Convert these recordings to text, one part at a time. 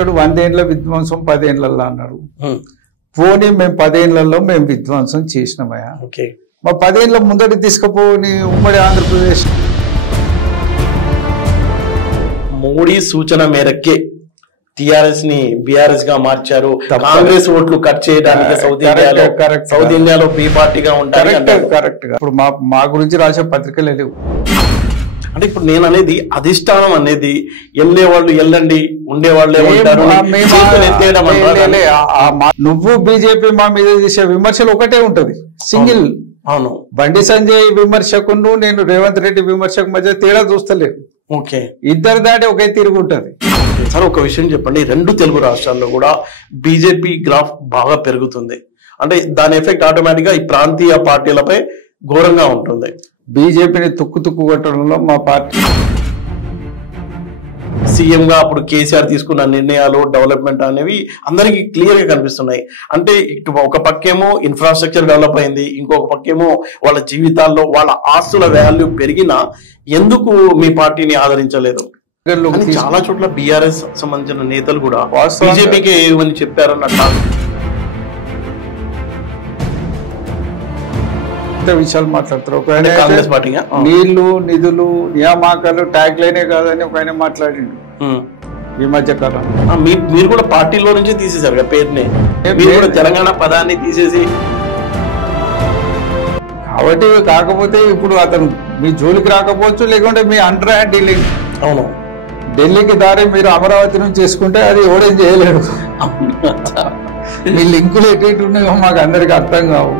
అంటాడు 100 ఏళ్ల విధ్వంసం 10 ఏళ్లలో అన్నాడు. పోనీ మేము 10 ఏళ్లలో మేము విధ్వంసం చేసినామయ్యా. మా 10 ఏళ్ల ముందటి తీసుకుపోని ఉమ్మడి ఆంధ్రప్రదేశ్. మోడీ సూచన మేరకే టిఆర్ఎస్ ని బిఆర్ఎస్ గా మార్చారు. కాంగ్రెస్ ఓట్లు కట్ చేయడానికి సౌత్ ఇండియాలో బి పార్టీగా ఉంటారు. కరెక్ట్ గా ఇప్పుడు మా గురించి రాసే పత్రికలే లేవు. అంటే ఇప్పుడు నేను అనేది అధిష్టానం అనేది వెళ్ళే వాళ్ళు వెళ్ళండి, ఉండేవాళ్ళే ఉంటారు. నువ్వు బీజేపీ మా మీద చేసే విమర్శలు ఒకటే ఉంటది, సింగిల్. అవును, బండి సంజయ్ విమర్శకును నేను రేవంత్ రెడ్డి విమర్శకు మధ్య తేడా చూస్తలేదు. ఓకే, ఇద్దరు దాటి ఒకే తిరుగు ఉంటది. సార్ ఒక విషయం చెప్పండి, 2 తెలుగు రాష్ట్రాల్లో కూడా బీజేపీ గ్రాఫ్ బాగా పెరుగుతుంది. అంటే దాని ఎఫెక్ట్ ఆటోమేటిక్ గా ఈ ప్రాంతీయ పార్టీలపై ఘోరంగా ఉంటుంది. బీజేపీని తుక్కు కొట్టడంలో మా పార్టీ సీఎం గా అప్పుడు కేసీఆర్ తీసుకున్న నిర్ణయాలు, డెవలప్మెంట్ అనేవి అందరికీ క్లియర్ గా కనిపిస్తున్నాయి. అంటే ఇటు ఒక పక్కేమో ఇన్ఫ్రాస్ట్రక్చర్ డెవలప్ అయింది, ఇంకొక పక్కేమో వాళ్ళ జీవితాల్లో వాళ్ళ ఆస్తుల వాల్యూ పెరిగినా ఎందుకు మీ పార్టీని ఆదరించలేదు? చాలా చోట్ల బీఆర్ఎస్ సంబంధించిన నేతలు కూడా బీజేపీకి ఏమని చెప్పారన్నట్టు విషయాలు మాట్లాడతారు. కాంగ్రెస్ పార్టీ నీళ్లు, నిధులు, నియామకాలు ట్యాగ్ లైనే కాదని ఒక ఆయన మాట్లాడిండు ఈ మధ్య కాలం. మీరు కూడా పార్టీలో నుంచి తీసేశారు కదా పేరుని, మీరు కూడా తెలంగాణ పదాన్ని తీసేసి. కాబట్టి కాకపోతే ఇప్పుడు అతను మీ జోలికి రాకపోవచ్చు, లేకుంటే మీ అండర్ హ్యాండ్ డీలింగ్. అవును, ఢిల్లీకి దారి మీరు అమరావతి నుంచి చేసుకుంటే అది ఎవడేం చేయలేడు. మీ లింకులు ఎటు ఉన్నాయో మాకు అందరికి అర్థం కావు.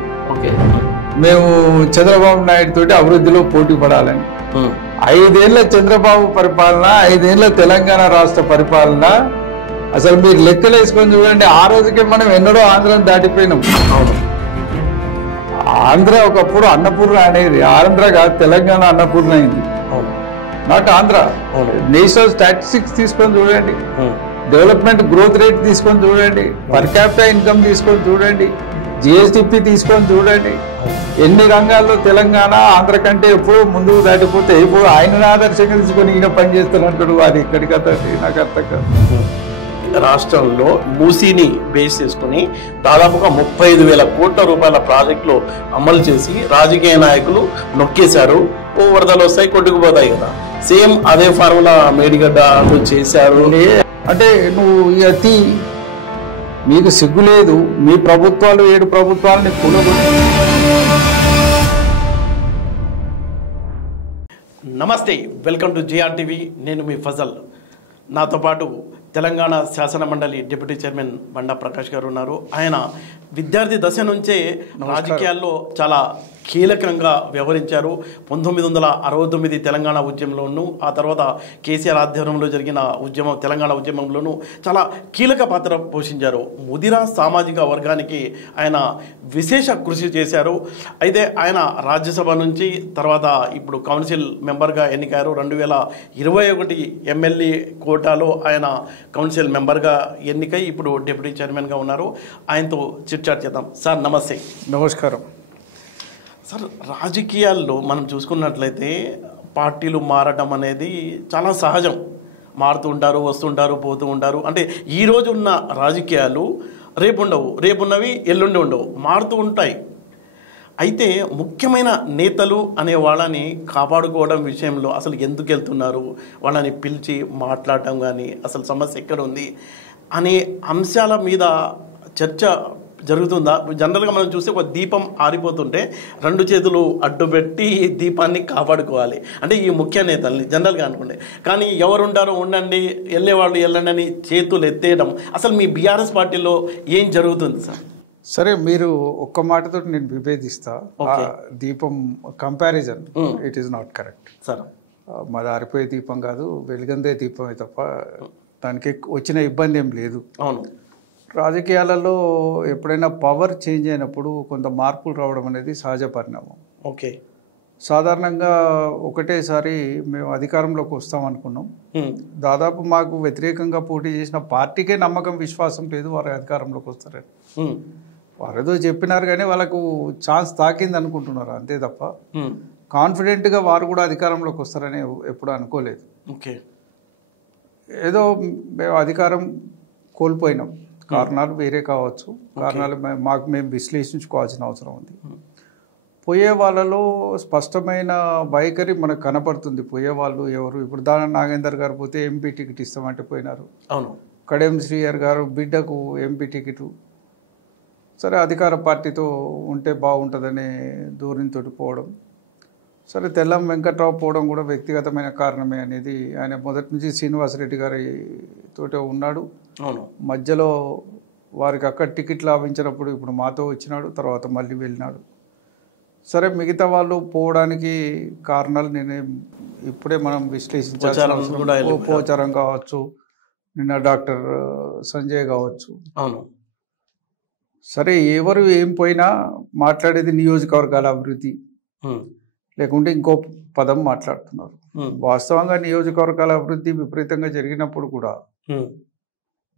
మేము చంద్రబాబు నాయుడు తోటి అభివృద్ధిలో పోటీ పడాలని 5 ఏళ్ల చంద్రబాబు పరిపాలన, 5 ఏళ్ల తెలంగాణ రాష్ట్ర పరిపాలన అసలు మీరు లెక్కలు వేసుకొని చూడండి. ఆ రోజుకే మనం ఎన్నడో ఆంధ్రాని దాటిపోయినాం. ఆంధ్ర ఒకప్పుడు అన్నపూర్ణ అనేది, ఆంధ్ర కాదు తెలంగాణ అన్నపూర్ణ అయింది, నాట్ ఆంధ్ర. నేషనల్ స్టాటిస్టిక్స్ తీసుకొని చూడండి, డెవలప్మెంట్ గ్రోత్ రేట్ తీసుకొని చూడండి, పర్ క్యాపిటల్ ఇన్కమ్ తీసుకొని చూడండి, జిఎస్డిపి తీసుకొని చూడండి. ఎన్ని రంగాల్లో తెలంగాణ ఆంధ్ర కంటే ఎప్పుడు ముందుకు దాటిపోతే ఇప్పుడు ఆయన ఆదర్శంగా తీసుకొని ఈయన పనిచేస్తున్నట్టు అది ఇక్కడికి అతడి నాకు అర్థం కాదు. రాష్ట్రంలో మూసీని బేస్ చేసుకుని దాదాపుగా 35,000 కోట్ల రూపాయల ప్రాజెక్టులు అమలు చేసి రాజకీయ నాయకులు నొక్కేశారు. ఓ వరదలు వస్తాయి, కొట్టుకుపోతాయి కదా, సేమ్ అదే ఫార్ములా మేడిగడ్డలు చేశారు. అంటే నువ్వు అతి మీకు సిగ్గు లేదు. మీ ప్రభుత్వాలు 7 ప్రభుత్వాలని కూలగొట్టి. నమస్తే, వెల్కమ్ టు జిఆర్టీవీ. నేను మీ ఫజల్. నాతో పాటు తెలంగాణ శాసన మండలి డిప్యూటీ చైర్మన్ బండా ప్రకాష్ గారు ఉన్నారు. ఆయన విద్యార్థి దశ నుంచే రాజకీయాల్లో చాలా కీలకంగా వ్యవహరించారు. 1969 తెలంగాణ ఉద్యమంలోనూ, ఆ తర్వాత కేసీఆర్ ఆధ్వర్యంలో జరిగిన ఉద్యమం తెలంగాణ ఉద్యమంలోనూ చాలా కీలక పాత్ర పోషించారు. ముదిరా సామాజిక వర్గానికి ఆయన విశేష కృషి చేశారు. అయితే ఆయన రాజ్యసభ నుంచి తర్వాత ఇప్పుడు కౌన్సిల్ మెంబర్గా ఎన్నికయ్యారు. 2021 ఎమ్మెల్యే కోటాలో ఆయన కౌన్సిల్ మెంబర్గా ఎన్నికై ఇప్పుడు డిప్యూటీ చైర్మన్గా ఉన్నారు. ఆయనతో చిట్చాట్ చేద్దాం. సార్ నమస్తే. నమస్కారం సార్. రాజకీయాల్లో మనం చూసుకున్నట్లయితే పార్టీలు మారడం అనేది చాలా సహజం. మారుతూ ఉంటారు, వస్తుంటారు, పోతూ ఉంటారు. అంటే ఈరోజు ఉన్న రాజకీయాలు రేపు ఉండవు, రేపున్నవి ఎల్లుండి ఉండవు, మారుతూ ఉంటాయి. అయితే ముఖ్యమైన నేతలు అనే వాళ్ళని కాపాడుకోవడం విషయంలో అసలు ఎందుకు వెళ్తున్నారు, వాళ్ళని పిలిచి మాట్లాడటం కానీ అసలు సమస్య ఎక్కడ ఉంది అనే అంశాల మీద చర్చ జరుగుతుందా? జనరల్గా మనం చూస్తే ఒక దీపం ఆరిపోతుంటే 2 చేతులు అడ్డుపెట్టి దీపాన్ని కాపాడుకోవాలి. అంటే ఈ ముఖ్య నేతల్ని జనరల్గా అనుకుంటే, కానీ ఎవరుంటారో ఉండండి, వెళ్ళేవాళ్ళు వెళ్ళండి అని చేతులు ఎత్తేయడం, అసలు మీ బీఆర్ఎస్ పార్టీలో ఏం జరుగుతుంది సార్? సరే, మీరు ఒక్క మాటతో నేను విభేదిస్తా. దీపం comparison it is not correct sir. మాది ఆరిపోయే దీపం కాదు, వెలుగందే దీపమే తప్ప దానికి వచ్చిన ఇబ్బంది ఏం లేదు. అవును, రాజకీయాలలో ఎప్పుడైనా పవర్ చేంజ్ అయినప్పుడు కొంత మార్పులు రావడం అనేది సహజ పరిణామం. ఓకే, సాధారణంగా ఒకటేసారి మేము అధికారంలోకి వస్తాం అనుకున్నాం. దాదాపు మాకు వ్యతిరేకంగా పోటీ చేసిన పార్టీకే నమ్మకం, విశ్వాసం లేదు వారు అధికారంలోకి వస్తారని. వారేదో చెప్పినారు కానీ వాళ్ళకు ఛాన్స్ తాకింది అనుకుంటున్నారు అంతే తప్ప కాన్ఫిడెంట్గా వారు కూడా అధికారంలోకి వస్తారని ఎప్పుడు అనుకోలేదు. ఓకే, ఏదో మేము అధికారం కోల్పోయినాం. కారణాలు వేరే కావచ్చు, కారణాలు మేము విశ్లేషించుకోవాల్సిన అవసరం ఉంది. పోయే వాళ్ళలో స్పష్టమైన వైఖరి మనకు కనపడుతుంది. పోయే వాళ్ళు ఎవరు? ఇప్పుడు దాన నాగేందర్ గారు పోతే ఎంపీ టికెట్ ఇస్తామంటే పోయినారు. అవును. కడెం శ్రీహర్ గారు బిడ్డకు ఎంపీ టికెట్, సరే అధికార పార్టీతో ఉంటే బాగుంటుందనే ధోరణితో పోవడం. సరే తెల్లం వెంకట్రావు పోవడం కూడా వ్యక్తిగతమైన కారణమే అనేది ఆయన మొదటి నుంచి శ్రీనివాసరెడ్డి గారి తోటే ఉన్నాడు. అవును. మధ్యలో వారికి అక్కడ టికెట్ లాభించినప్పుడు ఇప్పుడు మాతో వచ్చినాడు, తర్వాత మళ్ళీ వెళ్ళినాడు. సరే మిగతా వాళ్ళు పోవడానికి కారణాలు నేను ఇప్పుడే మనం విశ్లేషించాల్సిన పోచారం కావచ్చు, నిన్న డాక్టర్ సంజయ్ కావచ్చు. అవును. సరే ఎవరు ఏం పోయినా మాట్లాడేది నియోజకవర్గాల అభివృద్ధి, లేకుంటే ఇంకో పదం మాట్లాడుతున్నారు. వాస్తవంగా నియోజకవర్గాల అభివృద్ధి విపరీతంగా జరిగినప్పుడు కూడా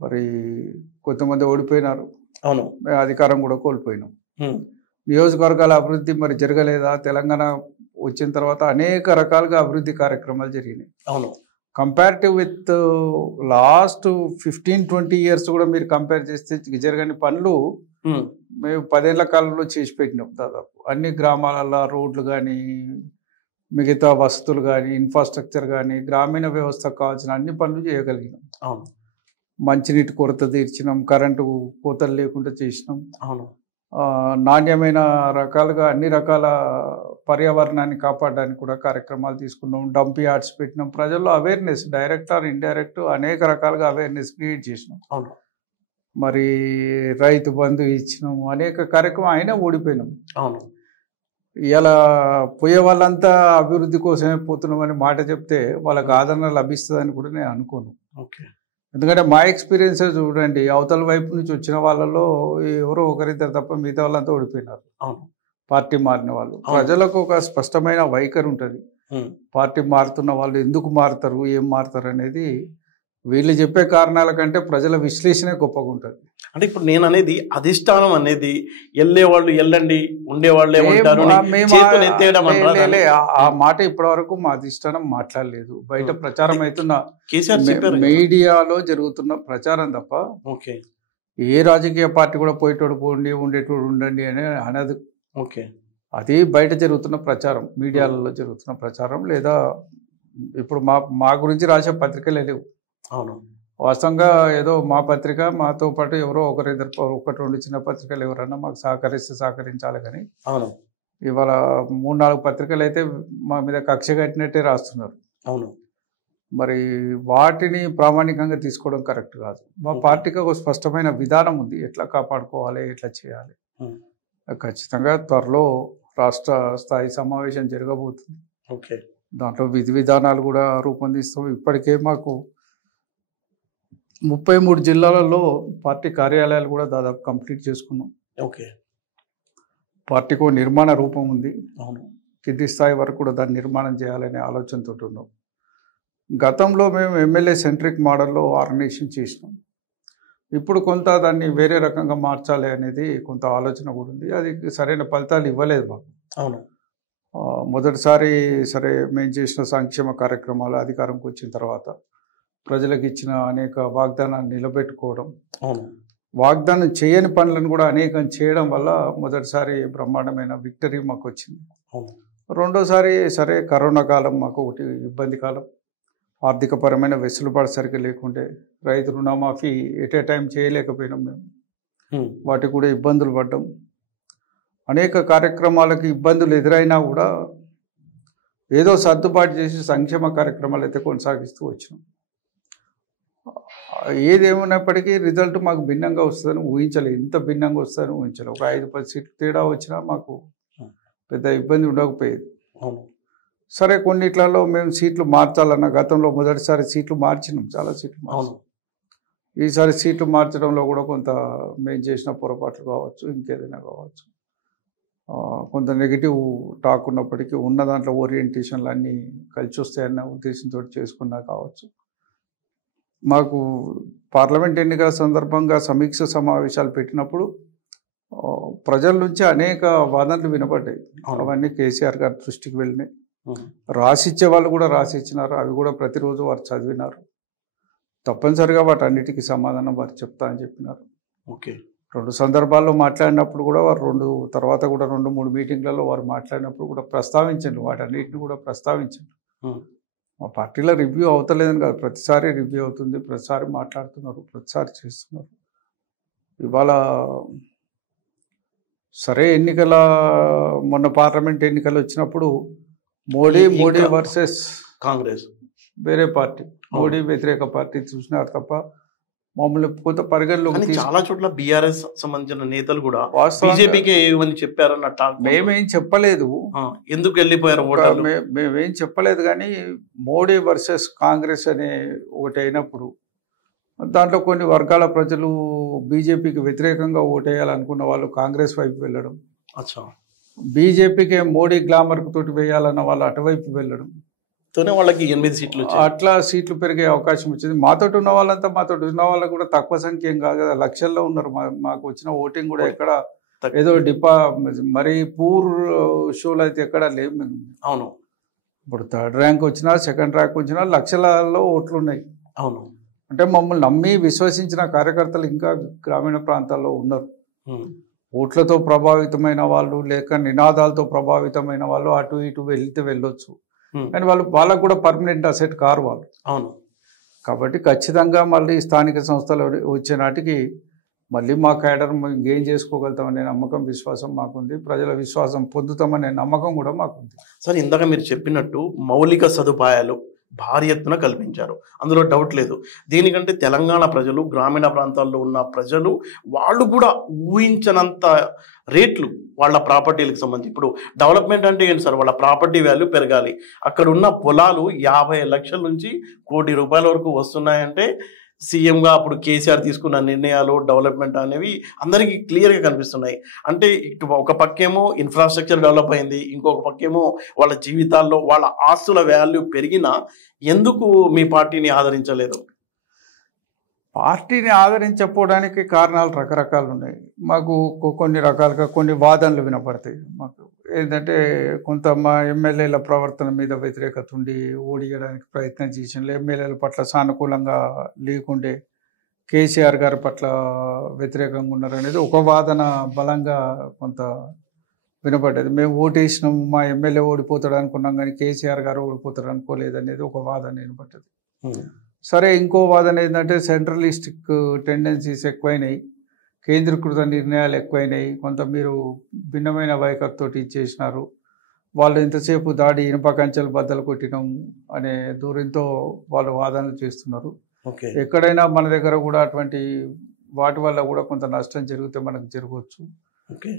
మరి కొంతమంది ఓడిపోయినారు. అవును. అధికారం కూడా కోల్పోయినాం. నియోజకవర్గాల అభివృద్ధి మరి జరగలేదా? తెలంగాణ వచ్చిన తర్వాత అనేక రకాలుగా అభివృద్ధి కార్యక్రమాలు జరిగినాయి. అవును. కంపారిటివ్ విత్ లాస్ట్ 15-20 years కూడా మీరు కంపేర్ చేస్తే జరగని పనులు మేము 10 ఏళ్ల కాలంలో చేసి పెట్టినాం. దాదాపు అన్ని గ్రామాలలో రోడ్లు కానీ, మిగతా వసతులు కానీ, ఇన్ఫ్రాస్ట్రక్చర్ కానీ, గ్రామీణ వ్యవస్థకు కావాల్సిన అన్ని పనులు చేయగలిగినాం. అవును. మంచినీటి కొరత తీర్చినాం, కరెంటు కోతలు లేకుండా చేసినాం. అవును. నాణ్యమైన రకాలుగా అన్ని రకాల పర్యావరణాన్ని కాపాడడానికి కూడా కార్యక్రమాలు తీసుకున్నాం. డంప్ యార్డ్స్ పెట్టినాం. ప్రజల్లో అవేర్నెస్ డైరెక్ట్ ఆర్ ఇండైరెక్ట్ అనేక రకాలుగా అవేర్నెస్ క్రియేట్ చేసినాం. అవును. మరి రైతు బంధు ఇచ్చినాం, అనేక కార్యక్రమం అయినా ఓడిపోయినాం. అవును. ఇలా పోయే వాళ్ళంతా అభివృద్ధి కోసమే పోతున్నామని మాట చెప్తే వాళ్ళకి ఆదరణ లభిస్తుందని కూడా నేను అనుకోను. ఓకే. ఎందుకంటే మా ఎక్స్పీరియన్స్ చూడండి, అవతల వైపు నుంచి వచ్చిన వాళ్ళలో ఎవరో ఒకరిద్దరు తప్ప మిగతా వాళ్ళంతా ఓడిపోయినారు. అవును. పార్టీ మారిన వాళ్ళు. ప్రజలకు ఒక స్పష్టమైన వైఖరి ఉంటుంది. పార్టీ మారుతున్న వాళ్ళు ఎందుకు మారుతారు, ఏం మారుతారు అనేది వీళ్ళు చెప్పే కారణాల కంటే ప్రజల విశ్లేషణ గొప్పగా ఉంటుంది. అంటే ఇప్పుడు నేను అనేది అధిష్టానం అనేది వెళ్ళే వాళ్ళు వెళ్ళండి, ఉండేవాళ్ళే ఉంటారు. ఆ మాట ఇప్పటి వరకు మా అధిష్టానం మాట్లాడలేదు. బయట ప్రచారం అవుతున్న మీడియాలో జరుగుతున్న ప్రచారం తప్ప ఓకే ఏ రాజకీయ పార్టీ కూడా పోయేటోడు పోండి, ఉండేటోడు ఉండండి అని అనదు. ఓకే. అది బయట జరుగుతున్న ప్రచారం, మీడియాలలో జరుగుతున్న ప్రచారం. లేదా ఇప్పుడు మా గురించి రాసే పత్రికలే లేవు. అవును. వాస్తవంగా ఏదో మా పత్రిక మాతో పాటు ఎవరో ఒకటి రెండు చిన్న పత్రికలు ఎవరన్నా మాకు సహకరిస్తే సహకరించాలి కానీ అవును ఇవాళ 3-4 పత్రికలు అయితే మా మీద కక్ష కట్టినట్టే రాస్తున్నారు. అవును. మరి వాటిని ప్రామాణికంగా తీసుకోవడం కరెక్ట్ కాదు. మా పార్టీకి ఒక స్పష్టమైన విధానం ఉంది, ఎట్లా కాపాడుకోవాలి, ఎట్లా చేయాలి. ఖచ్చితంగా త్వరలో రాష్ట్ర స్థాయి సమావేశం జరగబోతుంది. ఓకే. దాంట్లో విధి విధానాలు కూడా రూపొందిస్తాం. ఇప్పటికే మాకు 33 జిల్లాలలో పార్టీ కార్యాలయాలు కూడా దాదాపు కంప్లీట్ చేసుకున్నాం. ఓకే. పార్టీకి నిర్మాణ రూపం ఉంది. అవును. కింది స్థాయి వరకు కూడా దాన్ని నిర్మాణం చేయాలనే ఆలోచనతో ఉన్నాం. గతంలో మేము ఎమ్మెల్యే సెంట్రిక్ మోడల్లో ఆర్గనైజేషన్ చేసినాం. ఇప్పుడు కొంత దాన్ని వేరే రకంగా మార్చాలి అనేది కొంత ఆలోచన కూడా ఉంది. అది సరైన ఫలితాలు ఇవ్వలేదు మాకు. అవును. మొదటిసారి సరే మేము చేసిన సంక్షేమ కార్యక్రమాలు అధికారంకి వచ్చిన తర్వాత ప్రజలకు ఇచ్చిన అనేక వాగ్దానాలు నిలబెట్టుకోవడం, వాగ్దానం చేయని పనులను కూడా అనేకం చేయడం వల్ల మొదటిసారి బ్రహ్మాండమైన విక్టరీ మాకు వచ్చింది. రెండోసారి సరే కరోనా కాలం మాకు ఒకటి ఇబ్బంది కాలం, ఆర్థికపరమైన వెసులుబాటు సరిగ్గా లేకుంటే రైతు రుణమాఫీ ఎట్ ఏ టైం చేయలేకపోయినాం. మేము వాటికి కూడా ఇబ్బందులు పడ్డాం. అనేక కార్యక్రమాలకు ఇబ్బందులు ఎదురైనా కూడా ఏదో సర్దుబాటు చేసి సంక్షేమ కార్యక్రమాలు అయితే కొనసాగిస్తూ వచ్చినాం. ఏదేమైనప్పటికీ రిజల్ట్ మాకు భిన్నంగా వస్తుందని ఊహించలేదు. ఇంత భిన్నంగా వస్తుందని ఊహించలేదు. ఒక 5-10 సీట్లు తేడా వచ్చినా మాకు పెద్ద ఇబ్బంది ఉండకపోయేది. సరే కొన్నిట్లలో మేము సీట్లు మార్చాలన్న గతంలో మొదటిసారి సీట్లు మార్చినాం, చాలా సీట్లు మార్చాం. ఈసారి సీట్లు మార్చడంలో కూడా కొంత మేము చేసిన పొరపాట్లు కావచ్చు, ఇంకేదైనా కావచ్చు, కొంత నెగిటివ్ టాక్ ఉన్నప్పటికీ ఉన్న దాంట్లో ఓరియంటేషన్లు అన్నీ కలిసి వస్తాయన్న ఉద్దేశంతో చేసుకున్నా కావచ్చు. మాకు పార్లమెంట్ ఎన్నికల సందర్భంగా సమీక్ష సమావేశాలు పెట్టినప్పుడు ప్రజల నుంచి అనేక వాదనలు వినపడ్డాయి. అవన్నీ కేసీఆర్ గారి దృష్టికి వెళ్ళినాయి. రాసిచ్చే వాళ్ళు కూడా రాసిచ్చినారు. అవి కూడా ప్రతిరోజు వారు చదివినారు. తప్పనిసరిగా వాటన్నిటికీ సమాధానం వారు చెప్తా అని చెప్పినారు. ఓకే. 2 సందర్భాల్లో మాట్లాడినప్పుడు కూడా వారు తర్వాత కూడా 2-3 మీటింగ్లలో వారు మాట్లాడినప్పుడు కూడా ప్రస్తావించండి, వాటన్నిటిని కూడా ప్రస్తావించండి. మా పార్టీలో రివ్యూ అవుతలేదని కాదు, ప్రతిసారి రివ్యూ అవుతుంది, ప్రతిసారి మాట్లాడుతున్నారు, ప్రతిసారి చేస్తున్నారు. ఇవాళ సరే మొన్న పార్లమెంట్ ఎన్నికలు వచ్చినప్పుడు మోడీ వర్సెస్ కాంగ్రెస్ వేరే పార్టీ, మోడీ వ్యతిరేక పార్టీ చూసినారు తప్ప మమ్మల్ని కొంత పరిగణలోకి చాలా చోట్ల బీఆర్ఎస్ సంబంధించిన నేతలు కూడా బీజేపీకి ఏమని చెప్పారన్న టాక్. మేమేం చెప్పలేదు, ఎందుకు వెళ్ళిపోయారు ఓటర్లు మేమేం చెప్పలేదు. కానీ మోడీ వర్సెస్ కాంగ్రెస్ అనే ఒకటి అయినప్పుడు దాంట్లో కొన్ని వర్గాల ప్రజలు బీజేపీకి వ్యతిరేకంగా ఓటేయాలనుకున్న వాళ్ళు కాంగ్రెస్ వైపు వెళ్ళడం, బీజేపీకి మోడీ గ్లామర్ తోటి వేయాలన్న వాళ్ళు అటువైపు వెళ్ళడం, వాళ్ళకి 8 సీట్లు అట్లా సీట్లు పెరిగే అవకాశం వచ్చింది. మాతోటి ఉన్న వాళ్ళకు కూడా తక్కువ సంఖ్య ఏం కాదు కదా, లక్షల్లో ఉన్నారు. మాకు వచ్చిన ఓటింగ్ కూడా ఎక్కడ ఏదో మరి పూర్ షోలు అయితే ఎక్కడ లేవు. అవును, ఇప్పుడు 3rd ర్యాంక్ వచ్చినా 2nd ర్యాంక్ వచ్చినా లక్షలలో ఓట్లు ఉన్నాయి. అవును, అంటే మమ్మల్ని నమ్మి విశ్వసించిన కార్యకర్తలు ఇంకా గ్రామీణ ప్రాంతాల్లో ఉన్నారు. ఓట్లతో ప్రభావితమైన వాళ్ళు లేక నినాదాలతో ప్రభావితమైన వాళ్ళు అటు ఇటు వెళ్ళొచ్చు, కానీ వాళ్ళకు కూడా పర్మనెంట్ అసెట్ కారు వాళ్ళు. అవును, కాబట్టి ఖచ్చితంగా మళ్ళీ స్థానిక సంస్థలు వచ్చే నాటికి మళ్ళీ మా క్యాడర్ గెయిన్ చేసుకోగలుగుతామనే నమ్మకం, విశ్వాసం మాకుంది. ప్రజల విశ్వాసం పొందుతామనే నమ్మకం కూడా మాకుంది. సార్, ఇందాక మీరు చెప్పినట్టు మౌలిక సదుపాయాలు భారీ ఎత్తున కల్పించారు, అందులో డౌట్ లేదు. దీనికంటే తెలంగాణ ప్రజలు, గ్రామీణ ప్రాంతాల్లో ఉన్న ప్రజలు వాళ్ళు కూడా ఊహించనంత రేట్లు వాళ్ళ ప్రాపర్టీలకు సంబంధించి. ఇప్పుడు డెవలప్మెంట్ అంటే ఏంటి సార్, వాళ్ళ ప్రాపర్టీ వాల్యూ పెరగాలి. అక్కడ ఉన్న పొలాలు 50 లక్షల నుంచి 1 కోటి రూపాయల వరకు వస్తున్నాయంటే సీఎంగా అప్పుడు కేసీఆర్ తీసుకున్న నిర్ణయాలు, డెవలప్మెంట్ అనేవి అందరికీ క్లియర్గా కనిపిస్తున్నాయి. అంటే ఇటు ఒక పక్కేమో ఇన్ఫ్రాస్ట్రక్చర్ డెవలప్ అయింది, ఇంకొక పక్కేమో వాళ్ళ జీవితాల్లో వాళ్ళ ఆస్తుల వాల్యూ పెరిగినా ఎందుకు మీ పార్టీని ఆదరించలేదు? పార్టీని ఆదరించకపోవడానికి కారణాలు రకరకాలు ఉన్నాయి. మాకు కొన్ని రకాలుగా కొన్ని వాదనలు వినపడతాయి. మాకు ఏంటంటే కొంత మా ఎమ్మెల్యేల ప్రవర్తన మీద వ్యతిరేకత ఉండి ఓడియడానికి ప్రయత్నం చేసిన, ఎమ్మెల్యేల పట్ల సానుకూలంగా లేకుండే కేసీఆర్ గారి పట్ల వ్యతిరేకంగా ఉన్నారనేది ఒక వాదన బలంగా కొంత వినపడ్డది. మేము ఓటేసినాము, మా ఎమ్మెల్యే ఓడిపోతాడు అనుకున్నాం కానీ కేసీఆర్ గారు ఓడిపోతాడు అనుకోలేదు అనేది ఒక వాదన వినపడ్డది. సరే, ఇంకో వాదన ఏంటంటే సెంట్రలిస్టిక్ టెండెన్సీస్ ఎక్కువైనాయి, కేంద్రీకృత నిర్ణయాలు ఎక్కువైనాయి, కొంత మీరు భిన్నమైన వైఖరితో ఇచ్చేసినారు, వాళ్ళు ఎంతసేపు దాడి ఇనుప కంచెలు బద్దలు కొట్టినాం అనే దూరంతో వాళ్ళు వాదనలు చేస్తున్నారు. ఎక్కడైనా మన దగ్గర కూడా అటువంటి వాటి వల్ల కూడా కొంత నష్టం జరిగితే మనకు జరగవచ్చు.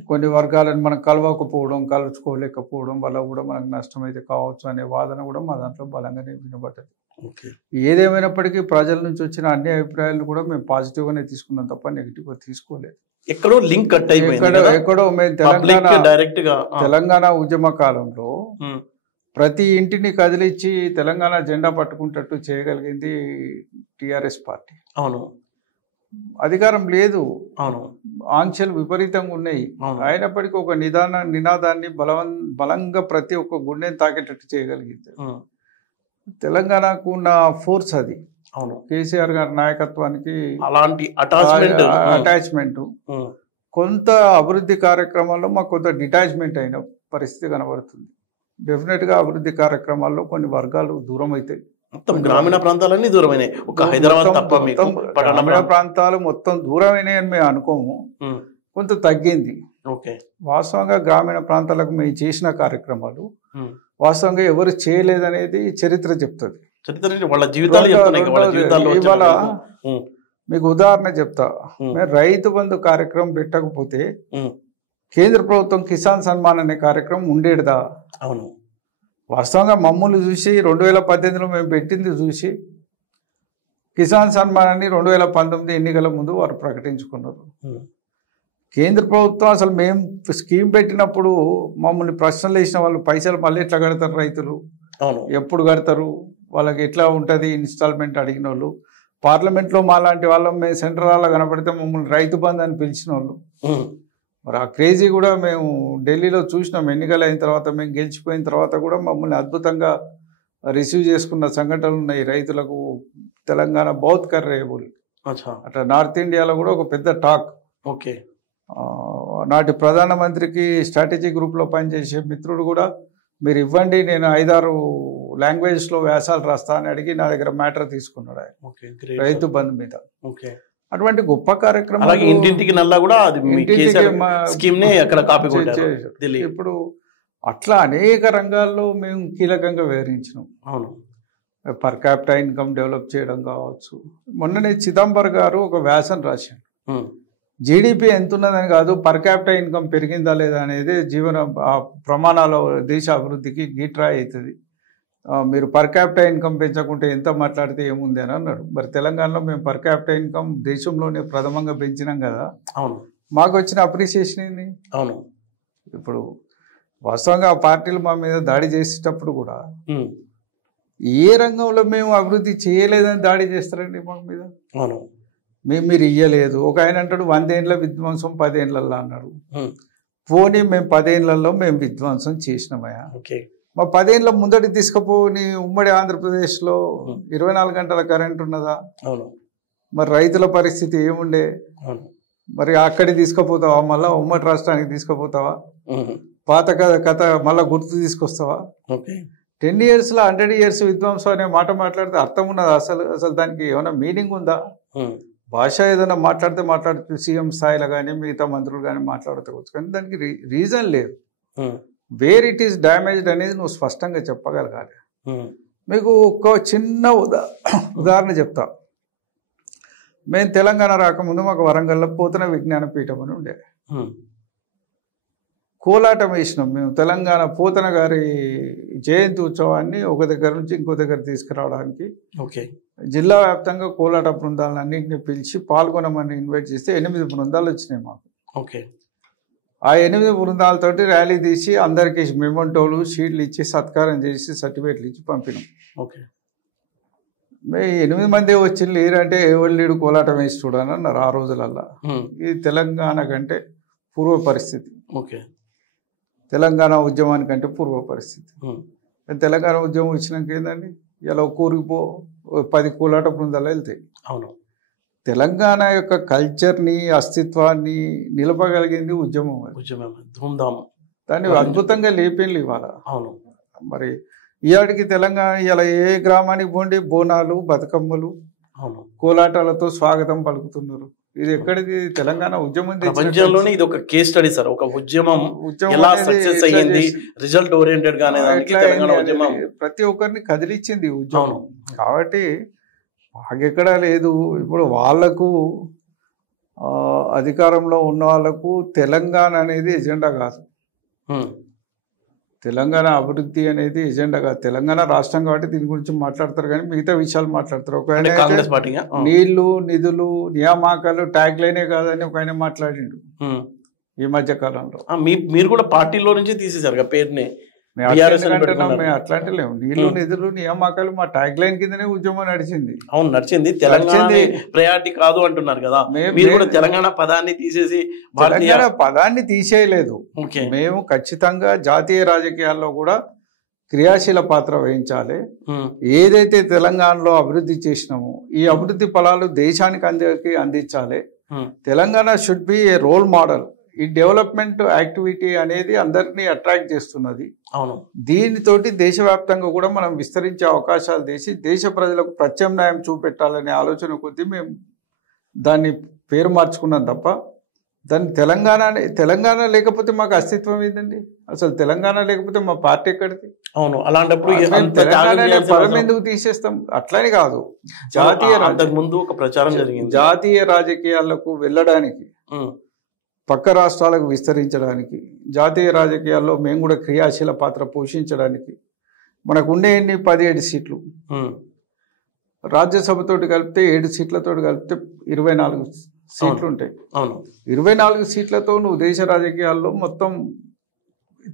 కొన్ని వర్గాలను మనం కలుసుకోలేకపోవడం వల్ల కూడా మనకు నష్టం అయితే కావచ్చు అనే వాదన కూడా మా దాంట్లో బలంగానే వినబడ్డది. ఏదేమైనప్పటికీ ప్రజల నుంచి వచ్చిన అన్ని అభిప్రాయాలను కూడా మేము పాజిటివ్ గానే తీసుకున్నాం తప్ప నెగిటివ్ గా తీసుకోలేదు. ఎక్కడో లింక్ కట్ అయిపోయింది. ఎక్కడో మేము తెలంగాణ ఉద్యమ కాలంలో ప్రతి ఇంటిని కదిలిచ్చి తెలంగాణ జెండా పట్టుకుంటట్టు చేయగలిగింది టిఆర్ఎస్ పార్టీ. అవును, అధికారం లేదు, అవును, ఆంక్షలు విపరీతంగా ఉన్నాయి. అయినప్పటికీ ఒక నినాదాన్ని బలంగా ప్రతి ఒక్క గుండెని తాకేటట్టు చేయగలిగింది. తెలంగాణకు ఉన్న ఫోర్స్ అది. అవును, కేసీఆర్ గారి నాయకత్వానికి అలాంటి అటాచ్మెంట్. కొంత అభివృద్ధి కార్యక్రమాల్లో మాకు కొంత డిటాచ్మెంట్ అయిన పరిస్థితి కనబడుతుంది. డెఫినెట్ గా అభివృద్ధి కార్యక్రమాల్లో కొన్ని వర్గాలు దూరం అవుతాయి. మొత్తం గ్రామీణ ప్రాంతాలన్నీ దూరమైనాయి, ఒక హైదరాబాద్ తప్ప. గ్రామీణ ప్రాంతాలు మొత్తం దూరమైనాయి అని మేము అనుకోము, కొంత తగ్గింది. వాస్తవంగా గ్రామీణ ప్రాంతాలకు మేము చేసిన కార్యక్రమాలు వాస్తవంగా ఎవరు చేయలేదనేది చరిత్ర చెప్తుంది. ఇవాళ మీకు ఉదాహరణ చెప్తా, మేము రైతు బంధు కార్యక్రమం పెట్టకపోతే కేంద్ర ప్రభుత్వం కిసాన్ సన్మాన్ అనే కార్యక్రమం ఉండేదా? అవును, వాస్తవంగా మమ్మల్ని చూసి 2018లో మేము పెట్టింది చూసి కిసాన్ సన్మాన్ అని 2019 ఎన్నికల ముందు వారు ప్రకటించుకున్నారు. కేంద్ర ప్రభుత్వం అసలు మేము స్కీమ్ పెట్టినప్పుడు మమ్మల్ని ప్రశ్నలు వేసిన వాళ్ళు, పైసలు మళ్ళీ ఎట్లా కడతారు రైతులు, ఎప్పుడు కడతారు, వాళ్ళకి ఎట్లా ఉంటుంది ఇన్స్టాల్మెంట్ అడిగిన వాళ్ళు, పార్లమెంట్లో మాలాంటి వాళ్ళం మేము సెంట్రల్ హాల్లో కనపడితే మమ్మల్ని రైతు బంధు అని పిలిచిన వాళ్ళు. మరి ఆ క్రేజీ కూడా మేము ఢిల్లీలో చూసినాం. ఎన్నికలు అయిన తర్వాత మేము గెలిచిపోయిన తర్వాత కూడా మమ్మల్ని అద్భుతంగా రిసీవ్ చేసుకున్న సంఘటనలు ఉన్నాయి. రైతులకు తెలంగాణ బౌత్ కర్ రहे बोल అట్లా నార్త్ ఇండియాలో కూడా ఒక పెద్ద టాక్. ఓకే. నాటి ప్రధానమంత్రికి స్ట్రాటజీ గ్రూప్లో పనిచేసే మిత్రుడు కూడా మీరు ఇవ్వండి నేను 5-6 లాంగ్వేజెస్లో వ్యాసాలు రాస్తా అని అడిగి నా దగ్గర మ్యాటర్ తీసుకున్నాడు ఆయన రైతు బంధు మీద. అటువంటి గొప్ప కార్యక్రమం ఇంటింటికి నల్లా కూడా ఇప్పుడు అట్లా అనేక రంగాల్లో మేము కీలకంగా వివరించినాం. అవును. పర్ క్యాపిటల్ ఇన్కమ్ డెవలప్ చేయడం కావచ్చు. మొన్ననే చిదంబర్ గారు ఒక వ్యాసం రాశాడు. జీడిపి ఎంత ఉన్నదని కాదు, పర్ క్యాపిటల్ ఇన్కమ్ పెరిగిందా లేదా అనేది జీవన ప్రమాణాల దేశ అభివృద్ధికి గీట్రాయి అవుతుంది. మీరు పర్ క్యాపిటల్ ఇన్కమ్ పెంచకుంటే ఎంత మాట్లాడితే ఏముంది అని అన్నాడు. మరి తెలంగాణలో మేము పర్ క్యాపిటల్ ఇన్కమ్ దేశంలోనే ప్రథమంగా పెంచినాం కదా. అవును. మాకు వచ్చిన అప్రిసియేషన్ ఏంది? అవును. ఇప్పుడు వాస్తవంగా ఆ పార్టీలు మా మీద దాడి చేసేటప్పుడు కూడా ఏ రంగంలో మేము అభివృద్ధి చేయలేదని దాడి చేస్తారండి మా మీద. అవును. మీరు ఇయ్యలేదు. ఒక ఆయన అంటాడు 100 ఏళ్ళ విధ్వంసం 10 ఏళ్ళల్లో అన్నాడు. పోనీ మేము 10 ఏళ్లలో మేము విధ్వంసం చేసినామయ్యా. మా 10 ఏళ్ళ ముందటి తీసుకుపోని ఉమ్మడి ఆంధ్రప్రదేశ్లో 24 గంటల కరెంట్ ఉన్నదా? మరి రైతుల పరిస్థితి ఏముండే? మరి అక్కడికి తీసుకుపోతావా? మళ్ళా ఉమ్మడి రాష్ట్రానికి తీసుకుపోతావా? పాత కథ మళ్ళా గుర్తు తీసుకొస్తావా? 10 yearsలో 100 years విధ్వంసం అనే మాట మాట్లాడితే అర్థం ఉన్నదా? అసలు దానికి ఏమైనా మీనింగ్ ఉందా? భాష ఏదైనా మాట్లాడితే సీఎం స్థాయిలో కానీ మిగతా మంత్రులు కానీ మాట్లాడవచ్చు, కానీ దానికి రీజన్ లేదు. వేర్ ఇట్ ఈస్ డ్యామేజ్డ్ అనేది నువ్వు స్పష్టంగా చెప్పగలగాలి. మీకు ఒక చిన్న ఉదాహరణ చెప్తా. మేము తెలంగాణ రాకముందు మాకు వరంగల్లో పోతన విజ్ఞాన పీఠం అని ఉండే. కోలాటం వేసినాం మేము. తెలంగాణ పోతన గారి జయంతి ఉత్సవాన్ని ఒక దగ్గర నుంచి ఇంకో దగ్గర తీసుకురావడానికి జిల్లా వ్యాప్తంగా కోలాట బృందాలను అన్నింటినీ పిలిచి పాల్గొనమని ఇన్వైట్ చేస్తే 8 బృందాలు వచ్చినాయి మాకు. ఆ 8 బృందాలతోటి ర్యాలీ తీసి అందరికి మెమోంటోలు షీట్లు ఇచ్చి సత్కారం చేసి సర్టిఫికేట్లు ఇచ్చి పంపినాం. మే 8 మంది వచ్చి లేరంటే ఎవరు లేడు కోలాటం వేసి చూడని అన్నారు ఆ రోజులల్లా. ఇది తెలంగాణ కంటే పూర్వ పరిస్థితి. తెలంగాణ ఉద్యమానికంటే పూర్వ పరిస్థితి. తెలంగాణ ఉద్యమం వచ్చినాక ఏందండి, ఇలా ఊరికి 10 కోలాట బృందాలు వెళ్తాయి. అవును. తెలంగాణ యొక్క కల్చర్ని అస్తిత్వాన్ని నిలపగలిగింది ఉద్యమం. దాన్ని అద్భుతంగా లేపింది ఇవాళ. అవును. మరి ఈయాడికి తెలంగాణ ఇలా ఏ గ్రామానికి పోండి బోనాలు బతుకమ్మలు కోలాటాలతో స్వాగతం పలుకుతున్నారు. ఇది ఎక్కడిది? తెలంగాణ ఉద్యమం. ప్రపంచంలోనే ఇది ఒక కేస్ స్టడీ సార్. ఒక ఉద్యమం ఎలా సక్సెస్ అయ్యింది, రిజల్ట్ ఓరియంటెడ్ గానే ప్రతి ఒక్కరిని కదిలిచ్చింది ఉద్యమం. కాబట్టి మాకెక్కడా లేదు. ఇప్పుడు వాళ్లకు అధికారంలో ఉన్న వాళ్ళకు తెలంగాణ అనేది ఎజెండా కాదు. తెలంగాణ అభివృద్ధి అనేది ఎజెండా కాదు. తెలంగాణ రాష్ట్రం కాబట్టి దీని గురించి మాట్లాడతారు, కానీ మిగతా విషయాలు మాట్లాడతారు. ఒక నీళ్లు నిధులు నియామకాలు ట్యాగ్ లైనే కాదని ఒక ఆయన మాట్లాడిండు ఈ మధ్య కాలంలో. మీరు కూడా పార్టీలో నుంచి తీసేశారు పేరుని. అట్లాంటి లేవు. నీళ్లు నిధులు నియామకాలు మా ట్యాగ్ లైన్ కిందనే ఉద్యమం నడిచింది. అవును, నడిచింది. తెలంగాణ ప్రయారిటీ కాదు అంటున్నారు కదా, మీరు కూడా తెలంగాణ పదాన్ని తీసేసి. తెలంగాణ పదాన్ని తీసేయలేదు. మేము ఖచ్చితంగా జాతీయ రాజకీయాల్లో కూడా క్రియాశీల పాత్ర వహించాలి. ఏదైతే తెలంగాణలో అభివృద్ధి చేసినామో ఈ అభివృద్ధి ఫలాలు దేశానికి అందరికీ అందించాలి. Telangana should be a role model. ఈ డెవలప్మెంట్ యాక్టివిటీ అనేది అందరినీ అట్రాక్ట్ చేస్తున్నది. అవును. దీనితోటి దేశవ్యాప్తంగా కూడా మనం విస్తరించే అవకాశాలు దేశ ప్రజలకు ప్రత్యామ్నాయం చూపెట్టాలనే ఆలోచన కొద్దీ మేము దాన్ని పేరు మార్చుకున్నాం తప్ప దాన్ని తెలంగాణ లేకపోతే మాకు అస్తిత్వం ఏందండి? అసలు తెలంగాణ లేకపోతే మా పార్టీ ఎక్కడిది? అవును. అలాంటప్పుడు తెలంగాణ పదం ఎందుకు తీసేస్తాం? అట్లని కాదు, ముందు ఒక ప్రచారం జరిగింది. జాతీయ రాజకీయాలకు వెళ్ళడానికి, పక్క రాష్ట్రాలకు విస్తరించడానికి, జాతీయ రాజకీయాల్లో మేము కూడా క్రియాశీల పాత్ర పోషించడానికి మనకు ఉండే 17 సీట్లు. రాజ్యసభతోటి కలిపితే 7 సీట్లతో కలిపితే 24 సీట్లు ఉంటాయి. 24 సీట్లతో నువ్వు దేశ రాజకీయాల్లో మొత్తం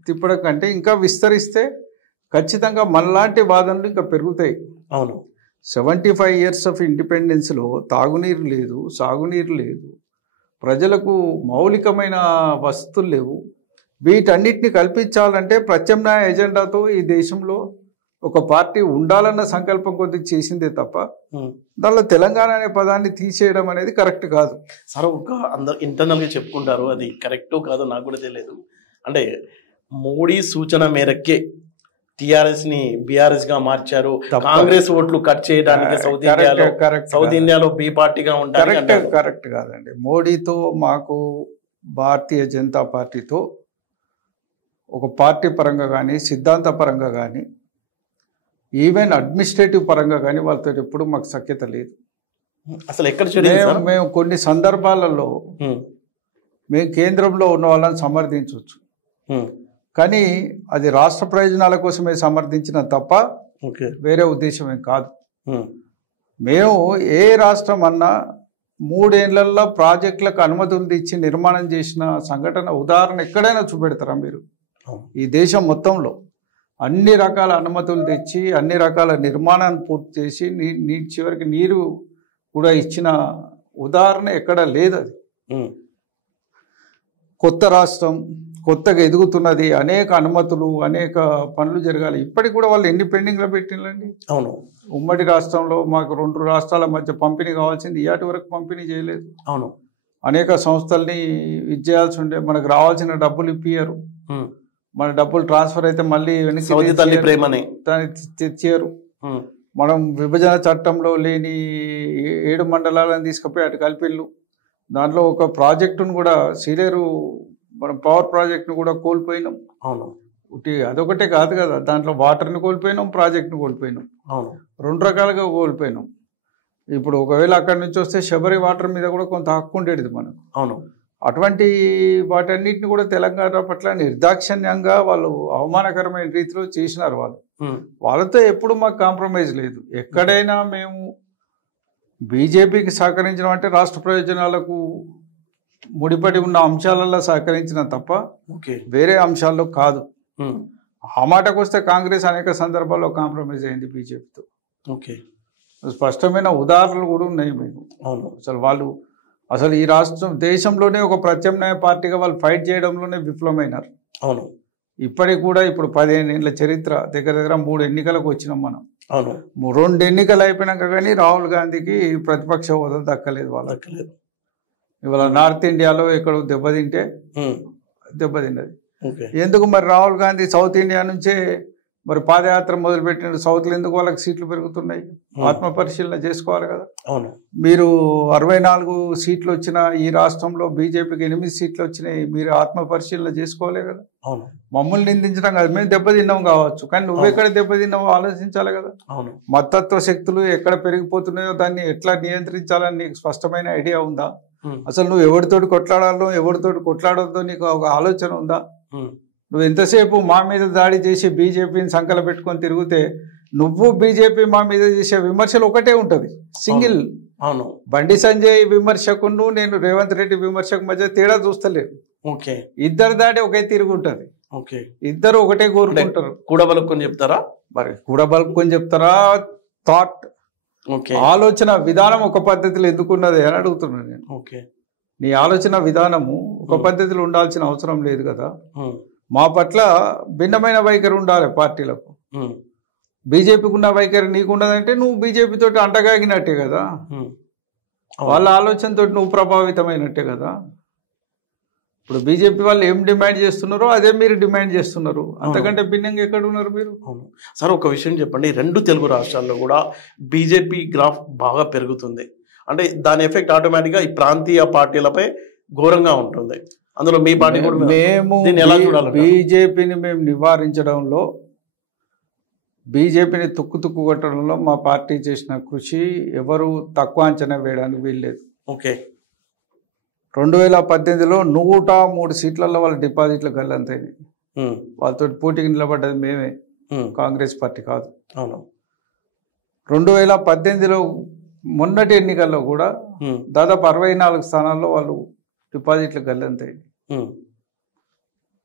తిప్పడం కంటే ఇంకా విస్తరిస్తే ఖచ్చితంగా మనలాంటి వాదనలు ఇంకా పెరుగుతాయి. అవును. 75 years ఆఫ్ ఇండిపెండెన్స్లో తాగునీరు లేదు, సాగునీరు లేదు, ప్రజలకు మౌలికమైన వసతులు లేవు. వీటన్నిటిని కల్పించాలంటే ప్రత్యామ్నాయ ఎజెండాతో ఈ దేశంలో ఒక పార్టీ ఉండాలన్న సంకల్పం కొద్దిగా చేసిందే తప్ప దానిలో తెలంగాణ అనే పదాన్ని తీసేయడం అనేది కరెక్ట్ కాదు. సార్ ఒక అందరు ఇంటర్నల్ గా చెప్పుకుంటారు, అది కరెక్టో కాదో నాకు కూడా తెలియదు. అంటే మోడీ సూచన మేరకే టిఆర్ఎస్ ని బిఆర్ఎస్ గా మార్చారు, కాంగ్రెస్ ఓట్లు కట్ చేయడానికి సౌత్ ఇండియాలో బి పార్టీగా ఉంటారు. కరెక్ట్ కాదండి. మోడీతో మాకు భారతీయ జనతా పార్టీతో ఒక పార్టీ పరంగా కానీ సిద్ధాంత పరంగా కానీ ఈవెన్ అడ్మినిస్ట్రేటివ్ పరంగా కానీ వాళ్ళతో ఎప్పుడు మాకు సఖ్యత లేదు. అసలు ఎక్కడ మేము కొన్ని సందర్భాలలో మేము కేంద్రంలో ఉన్న వాళ్ళని సమర్థించవచ్చు, కానీ అది రాష్ట్ర ప్రయోజనాల కోసమే సమర్థించిన తప్ప వేరే ఉద్దేశం ఏం కాదు. మేము ఏ రాష్ట్రం అన్నా 3 ఏళ్లలో ప్రాజెక్టులకు అనుమతులు ఇచ్చి నిర్మాణం చేసిన సంఘటన ఉదాహరణ ఎక్కడైనా చూపెడతారా మీరు? ఈ దేశం మొత్తంలో అన్ని రకాల అనుమతులు తెచ్చి అన్ని రకాల నిర్మాణాన్ని పూర్తి చేసి చివరికి నీరు కూడా ఇచ్చిన ఉదాహరణ ఎక్కడ లేదు. అది కొత్త రాష్ట్రం, కొత్తగా ఎదుగుతున్నది, అనేక అనుమతులు అనేక పనులు జరగాలి. ఇప్పటికి కూడా వాళ్ళు ఎన్ని పెండింగ్లో పెట్టిందండి. అవును, ఉమ్మడి రాష్ట్రంలో మాకు 2 రాష్ట్రాల మధ్య పంపిణీ కావాల్సింది ఇయాటి వరకు పంపిణీ చేయలేదు. అవును, అనేక సంస్థల్ని ఇది చేయాల్సి ఉండే, మనకు రావాల్సిన డబ్బులు ఇప్పియరు. మన డబ్బులు ట్రాన్స్ఫర్ అయితే మళ్ళీ తెచ్చారు. మనం విభజన చట్టంలో లేని 7 మండలాలను తీసుకుపోయి అటు కలిపిళ్ళు. దాంట్లో ఒక ప్రాజెక్టును కూడా సీలేరు మనం పవర్ ప్రాజెక్టును కూడా కోల్పోయినాం. అవును, అదొకటే కాదు కదా, దాంట్లో వాటర్ని కోల్పోయినాం, ప్రాజెక్టును కోల్పోయినాం. అవును, 2 రకాలుగా కోల్పోయినాం. ఇప్పుడు ఒకవేళ అక్కడి నుంచి వస్తే శబరి వాటర్ మీద కూడా కొంత హక్కు ఉండేది మనకు. అవును, అటువంటి వాటన్నిటిని కూడా తెలంగాణ పట్ల నిర్దాక్షిణ్యంగా వాళ్ళు అవమానకరమైన రీతిలో చేసినారు. వాళ్ళతో ఎప్పుడు మాకు కాంప్రమైజ్ లేదు. ఎక్కడైనా మేము బీజేపీకి సహకరించడం అంటే రాష్ట్ర ప్రయోజనాలకు ముడిపడి ఉన్న అంశాలలో సహకరించిన తప్ప వేరే అంశాల్లో కాదు. ఆ మాటకు వస్తే కాంగ్రెస్ అనేక సందర్భాల్లో కాంప్రమైజ్ అయింది బీజేపీతో. స్పష్టమైన ఉదాహరణలు కూడా ఉన్నాయి మీకు. అవును, అసలు ఈ రాష్ట్రం దేశంలోనే ఒక ప్రత్యామ్నాయ పార్టీగా వాళ్ళు ఫైట్ చేయడంలోనే విఫలమైనారు. అవును, ఇప్పటికి కూడా ఇప్పుడు 15 ఏళ్ల చరిత్ర, దగ్గర 3 ఎన్నికలకు వచ్చినాం మనం. అవును, 2 ఎన్నికలు అయిపోయినాక కానీ రాహుల్ గాంధీకి ప్రతిపక్ష హోదా దక్కలేదు. వాళ్ళు దక్కలేదు. ఇవాళ నార్త్ ఇండియాలో ఎక్కడో దెబ్బతిన్నది. ఎందుకు మరి రాహుల్ గాంధీ సౌత్ ఇండియా నుంచే మరి పాదయాత్ర మొదలుపెట్టిన సౌత్లో ఎందుకు వాళ్ళకి సీట్లు పెరుగుతున్నాయి? ఆత్మ పరిశీలన చేసుకోవాలి కదా. అవును, మీరు 64 సీట్లు వచ్చిన ఈ రాష్ట్రంలో బీజేపీకి 8 సీట్లు వచ్చినాయి, మీరు ఆత్మ పరిశీలన చేసుకోవాలి కదా. అవును, మమ్మల్ని నిందించడం కాదు, మేము దెబ్బతిన్నాం కావచ్చు, కానీ నువ్వెక్కడ దెబ్బతిన్నావో ఆలోచించాలి కదా. అవును, మతత్వ శక్తులు ఎక్కడ పెరిగిపోతున్నాయో దాన్ని ఎట్లా నియంత్రించాలని నీకు స్పష్టమైన ఐడియా ఉందా? అసలు నువ్వు ఎవరితోటి కొట్లాడాలో ఎవరితోటి కొట్లాడొద్దో నీకు ఒక ఆలోచన ఉందా? నువ్వు ఎంతసేపు మా మీద దాడి చేసి బీజేపీని సంకల పెట్టుకొని తిరిగితే నువ్వు బీజేపీ మా మీద చేసే విమర్శలు ఒకటే ఉంటుంది, సింగిల్. అవును, బండి సంజయ్ విమర్శకును నేను రేవంత్ రెడ్డి విమర్శకు మధ్య తేడా చూస్తలేదు. ఇద్దరు దాడి ఒకే తిరిగి ఉంటుంది. ఇద్దరు ఒకటే కోరుకుంటారు. కూడబలుకొని చెప్తారా? మరి కూడబలుకొని చెప్తారా? థాట్, ఆలోచన విధానం ఒక పద్ధతిలో ఎందుకున్నది అని అడుగుతున్నాను నేను. నీ ఆలోచన విధానము ఒక పద్ధతిలో ఉండాల్సిన అవసరం లేదు కదా. మా పట్ల భిన్నమైన వైఖరి ఉండాలి పార్టీలకు. బీజేపీకి ఉన్న వైఖరి నీకున్నదంటే నువ్వు బీజేపీ తోటి అంటగాగినట్టే కదా, వాళ్ళ ఆలోచనతో నువ్వు ప్రభావితమైనట్టే కదా. ఇప్పుడు బీజేపీ వాళ్ళు ఏం డిమాండ్ చేస్తున్నారో అదే మీరు డిమాండ్ చేస్తున్నారు, అంతకంటే భిన్నంగా ఎక్కడ ఉన్నారు మీరు? సార్ ఒక విషయం చెప్పండి, 2 తెలుగు రాష్ట్రాల్లో కూడా బీజేపీ గ్రాఫ్ బాగా పెరుగుతుంది అంటే దాని ఎఫెక్ట్ ఆటోమేటిక్గా ఈ ప్రాంతీయ పార్టీలపై ఘోరంగా ఉంటుంది. అందులో మీ పార్టీ కూడా మేము బీజేపీని మేము నివారించడంలో, బీజేపీని తుక్కు కొట్టడంలో మా పార్టీ చేసిన కృషి ఎవరు తక్కువ అంచనా వేయడానికి వీల్లేదు. 2018లో 103 సీట్లలో వాళ్ళ డిపాజిట్లు గల్లంతైనాయి. వాళ్ళతో పోటీకి నిలబడ్డది మేమే, కాంగ్రెస్ పార్టీ కాదు. 2018లో మొన్నటి ఎన్నికల్లో కూడా దాదాపు 64 స్థానాల్లో వాళ్ళు డిపాజిట్లు గల్లంతైనాయి.